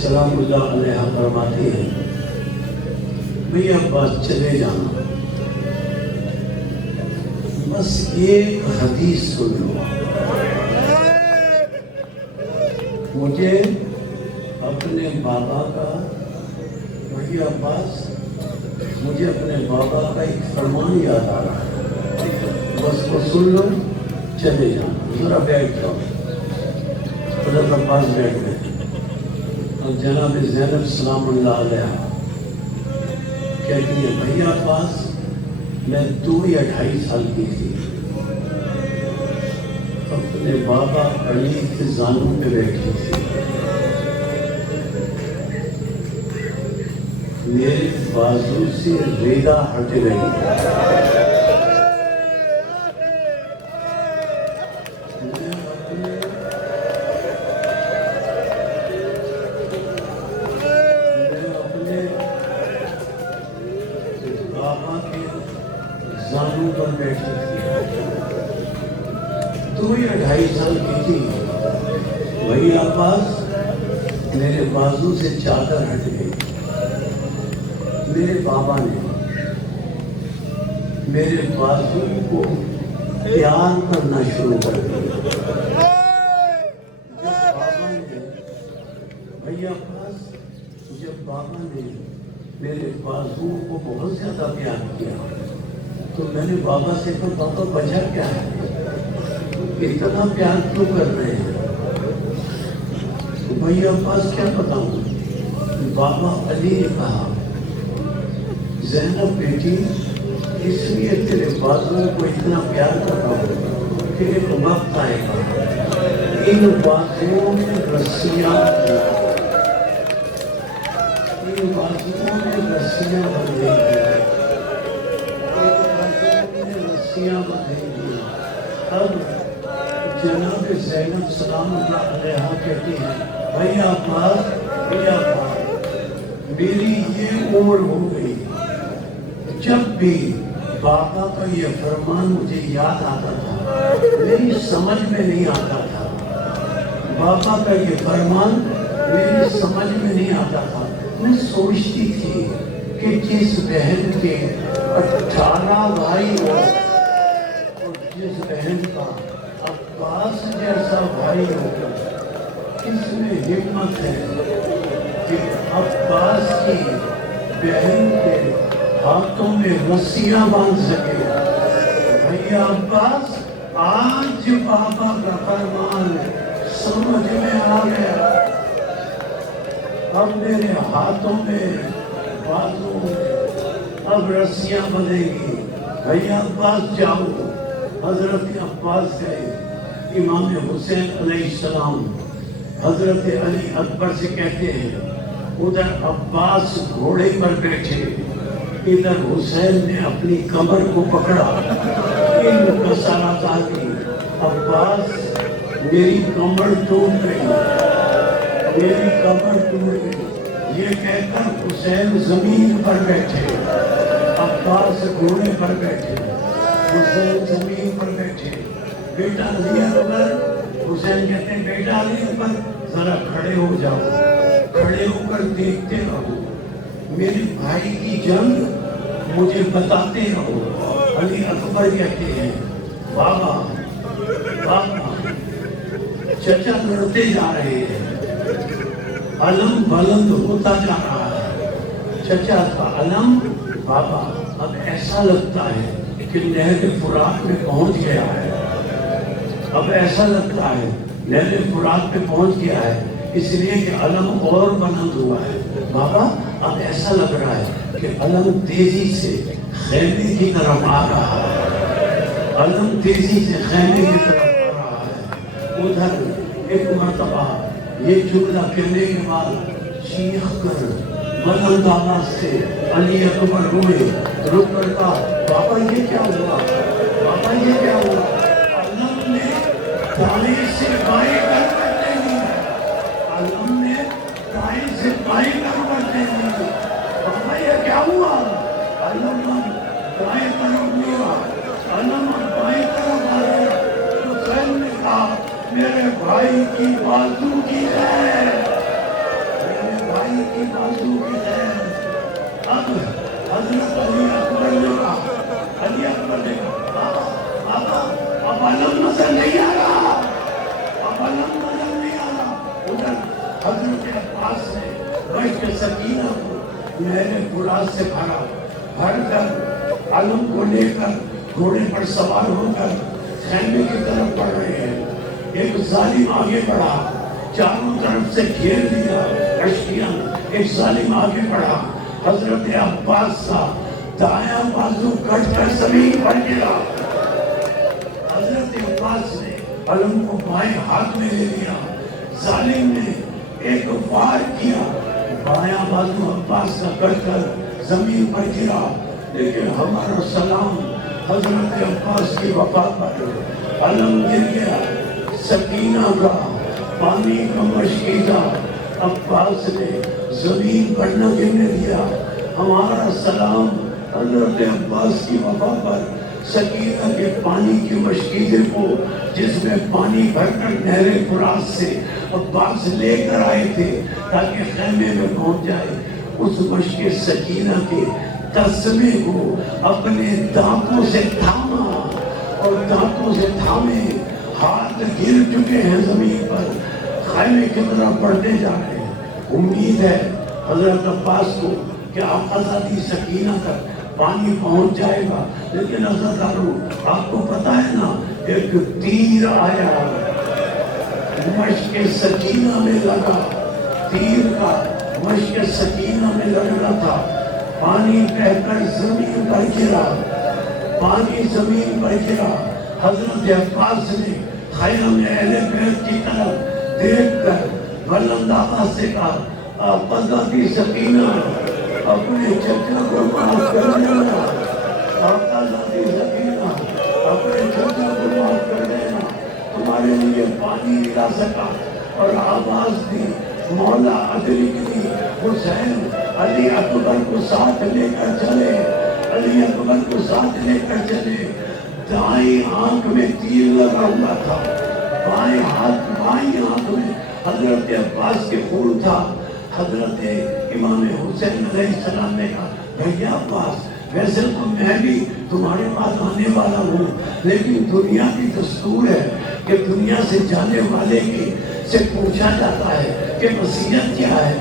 سلام اللہ علیہ فرماتی ہیں بھیا بات چلے جانا بس ایک حدیث سن لو. مجھے اپنے بابا کا بھیا عباس مجھے اپنے بابا کا ایک فرمان یاد آ رہا ہے بس وہ سن لو چلے جانا. ذرا بیٹھ جاؤ. حضرت عباس بیٹھ گئے اور جناب زینب سلام اللہ علیہ کہتی ہے بھیا عباس میں 2 یا 2.5 سال کی تھی. اپنے بابا علی کے زانوں پہ بیٹھی تھی. میرے بازو سے ریدا ہٹ گئی. زانوں پر بیٹھی تھی. 2 یا 2.5 سال کی تھی. وہی عباس میرے بازو سے چادر ہٹ گئی. میرے بابا نے میرے بازو کو پیار کرنا شروع کر دیا. بھیا عباس جب بابا نے میرے بازو کو بہت زیادہ پیار کیا تو میں نے بابا سے کہا بابا وجہ کیا ہے اتنا پیار کیوں کر رہے ہیں. بھیا عباس کیا بتاؤں. بابا علی نے کہا زینب بیٹی اس لیے تیرے بازو کو اتنا پیار کرتا ہوں کہ ایک وقت آئے گا ان بازوؤں میں رسیاں بن گئی. اب جناب زینب سلام اللہ علیہ کہتی ہیں بھیا عباس میری یہ عمر ہو گئی جب بھی بابا کا یہ فرمان مجھے یاد آتا تھا میری سمجھ میں نہیں آتا تھا. بابا کا یہ فرمان میری سمجھ میں نہیں آتا تھا. میں سوچتی تھی کہ جس بہن کے 18 بھائی ہو اور جس بہن کا عباس جیسا بھائی ہوگا اس میں ہمت ہے کہ عباس کی بہن کے ہاتھوں میں رسیاں باندھ سکے. بھیا عباس آج بابا کا فرمان سمجھ میں آ گیا. اب میرے ہاتھوں میں بازوں میں اب رسیاں بندھیں گی. بھیا عباس جاؤ. حضرت عباس گئے. امام حسین علیہ السلام حضرت علی اکبر سے کہتے ہیں ادھر عباس گھوڑے پر بیٹھے, ادھر حسین نے اپنی کمر کو پکڑا. ان کا سارا تھا کہ عباس میری کمر ٹوٹ گئی, میری کمر ٹوٹ گئی. یہ کہہ کر حسین زمین پر بیٹھے, عباس گھوڑے پر بیٹھے, حسین زمین پر بیٹھے. بیٹا علی اکبر, حسین کہتے ہیں بیٹا علی اکبر ذرا کھڑے ہو جاؤ, کھڑے ہو کر دیکھتے رہو, میرے بھائی کی جنگ مجھے بتاتے رہو. علی اکبر کہتے ہیں بابا بابا چچا لڑتے جا رہے ہیں, علم بلند ہوتا جا رہا ہے. چچا کا علم بابا اب ایسا لگتا ہے کہ نہر فرات میں پہنچ گیا ہے. اب ایسا لگتا ہے نہر فرات میں پہنچ گیا ہے, اس لیے کہ علم اور بلند ہوا ہے. بابا اب ایسا لگ رہا ہے کہ علم تیزی سے خیمے کی طرف آ رہا ہے, علم تیزی سے خیمے کی طرف آ رہا ہے. ادھر ایک مرتبہ یہ جملہ کہنے کے بعد چیخ کر بلند آواز سے علی اکبر روئے. رک کر کہا بابا یہ کیا ہوا, بابا یہ کیا ہوا. علم نے دائیں سے بائیں کر بڑھتے دی, علم نے دائیں سے بائیں کر بڑھتے دی. بابا یہ کیا ہوا. علم دائیں طرف لیا, علم بائیں طرف آ گیا. حسین نے کہا میرے بھائی کی بازو کی خیر, میرے بھائی کی بازو کی خیر. اب حضرت علی اکبر نے کہا, علی اکبر نے کہا بابا اب علم نظر نہیں آ رہا, اب علم نظر نہیں آ رہا. ادھر حضرت عباس نے مشق سکینہ کو نہر فرات سے بھر کر علم کو لے کر گھوڑے پر سوار ہو کر خیمے کی طرف بڑھ رہے ہیں. ایک ظالم آگے بڑھا, چاروں طرف سے گھیر دیا اشکیاں. ایک ظالم آگے بڑھا, حضرت عباس کا دایاں بازو کٹ کر زمین پر گرا. حضرت عباس نے علم کو بائیں ہاتھ میں لے لیا. ظالم نے ایک وار کیا, بایاں بازو عباس کا کٹ کر زمین پر گرا. لیکن ہمارا سلام حضرت عباس کی وفا پر. علم گر گیا, سکینہ کا پانی کا مشکیزہ عباس نے زمین پر نہ گرنے دیا. ہمارا سلام حضرت عباس کی وفا پر. سکینہ کے پانی کی مشکیزے کو جس میں پانی بھر کر نہر فرات سے عباس لے کر آئے تھے تاکہ خیمے میں پہنچ جائے, اس مشک سکینہ کے تسمے کو اپنے دانتوں سے تھاما, اور دانتوں سے تھامے ہاتھ گر چکے ہیں زمین پر, خیمے کی طرف بڑھتے جا رہے ہیں. امید ہے حضرت عباس کو کہ آقازادی سکینہ تک پانی پہنچ جائے گا. لیکن حضرت آپ کو پتا ہے نا, ایک تیر آیا مشق سکینہ میں لگا, تیر کا مشق سکینہ میں لگنا تھا. پانی بہ کر زمین پر گرا, پانی زمین پر گرا. حضرت عباس نے خیام اہل بیت کی طرف دیکھ کر بلند آواز سے کہا آقازادی سکینہ اپنے چچا کو معاف کر دینا, آقازادی سکینہ اپنے چچا کو معاف کر دینا. تمہارے لیے پانی ملا سکا. اور آواز دی, مولا ادرک دی. حسین علی اکبر کو ساتھ لے کر چلے, علی اکبر کو ساتھ لے کر چلے. دائیں آنکھ میں تیر لگا ہوا تھا, بائیں آنکھ میں حضرت عباس کے خون تھا. حضرت امام حسین علیہ السلام نے کہا بھیا عباس ویسے تو میں بھی تمہارے پاس آنے والا ہوں, لیکن دنیا کی دستور ہے کہ دنیا سے جانے والے کی سے پوچھا جاتا ہے کہ وصیت کیا ہے.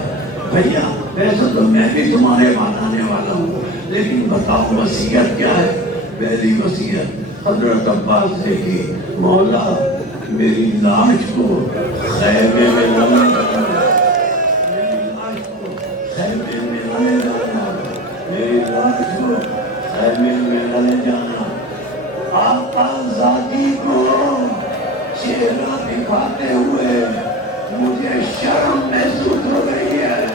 بھیا ویسے تو میں بھی تمہارے پاس آنے والا ہوں, لیکن بتاؤ وصیت کیا ہے. پہلی وصیت حضرت عباس نے کی، مولا میری لاش کو خیمے میں نہ لے جانا، میری لاش کو خیمے میں نہ لے جانا، میری لاش کو خیمے میں نہ لے جانا۔ آقا ذاتی کو چہرہ دکھاتے ہوئے مجھے شرم محسوس ہو رہی ہے،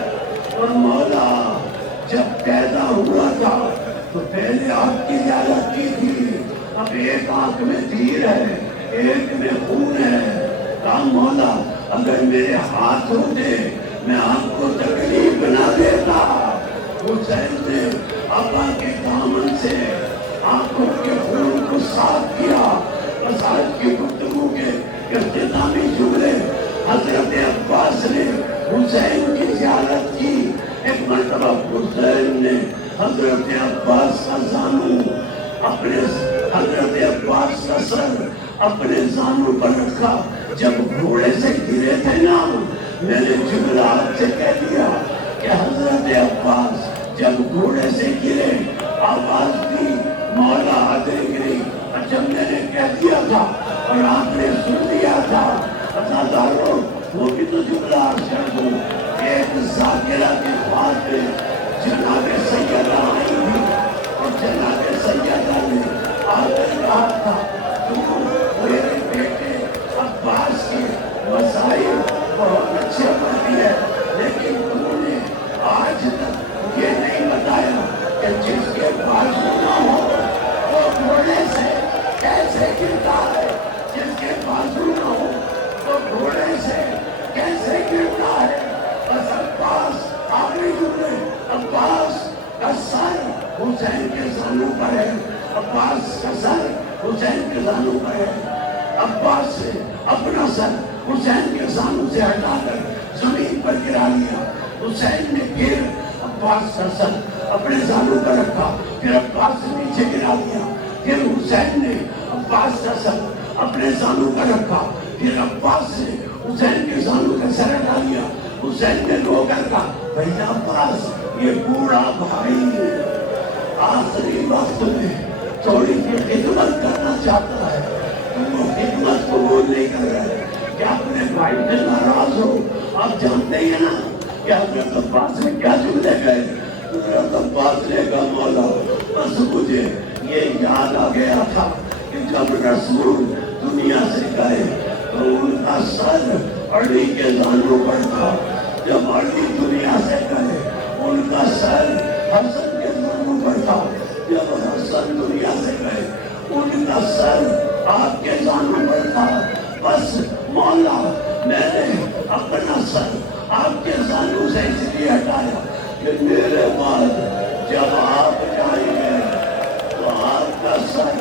اور مولا جب پیدا ہوا تھا تو پہلے آپ کی زیادت کی تھی، اب ایک آنکھ میں تیر ہے، ایک میں خون ہے، کہا مولا اگر میرے ہاتھ ہوتے میں آپ کو تکلیف بنا دیتا۔ حسین نے آقا کے دامن سے آنکھوں کے خون کو صاف کیا۔ بس آج کی گفتگو کے اختتامی جملے، حضرت عباس نے حسین کی زیارت کی۔ ایک مرتبہ حسین نے حضرت عباس کا زانو اپنے حضرت عباس کا سر اپنے زانو پر رکھا۔ جب گھوڑے سے گرے تھے نا، میں نے جبرائیل سے کہہ دیا کہ حضرت عباس جب گھوڑے سے گرے آواز دی مولا آگے گری، جب میں نے کہہ دیا تھا اور آپ نے سن لیا تھا، ازاداروں وہ بھی تو جبرائیل کر دوں۔ ایک ذاکرہ کی خواب میں جناب سیدہ آئی تھی، اور جناب سیدہ نے آگے کہا تھا تو میرے بیٹے عباس کے مسائل بہت اچھے پڑھتی ہے، لیکن انہوں نے آج تک یہ نہیں بتایا کہ جس کے پاس نہ ہو وہ گھوڑے سے کیسے گرتا ہے، جس کے پاس نہ ہو وہ گھوڑے سے کیسے گرتا ہے۔ بس عباس آگے جملے، عباس کا سر حسین کے زانو پر ہے، عباس کا سر حسین کے زانو پر ہے۔ عباس سے اپنا سر حسین کے زانو سے ہٹا کر زمین پر گرا لیا۔ حسین نے پھر عباس کا سر اپنے زانو پر رکھا، پھر عباس سے نیچے گرا دیا، پھر حسین نے عباس کا سر اپنے زانو پر رکھا، پھر عباس سے حسین کے زانو کا سر ہٹا لیا۔ حسین نے رو کر کہا بھیا عباس یہ بوڑھا بھائی آخری وقت میں تھوڑی سی خدمت کرنا چاہتا ہے، تم وہ خدمت قبول نہیں کر رہے، کیا اپنے بھائی سے ناراض ہو؟ آپ جانتے ہیں نا کہ حضرت عباس نے کیا جملے گئے؟ حضرت عباس نے کہا مولا بس مجھے یہ یاد آ گیا تھا کہ جب رسول دنیا سے گئے تو ان کا سر علی کے زانوں پر تھا، جب علی دنیا سے گئے ان کا سر حسن کے زانوں پر تھا، جب حسن دنیا سے گئے ان کا سر آپ کے زانوں پر تھا۔ بس مولا میں نے اپنا سر آپ کے زانوں سے اس لیے ہٹایا کہ میرے بعد جب آپ جائیں گے تو آپ کا سر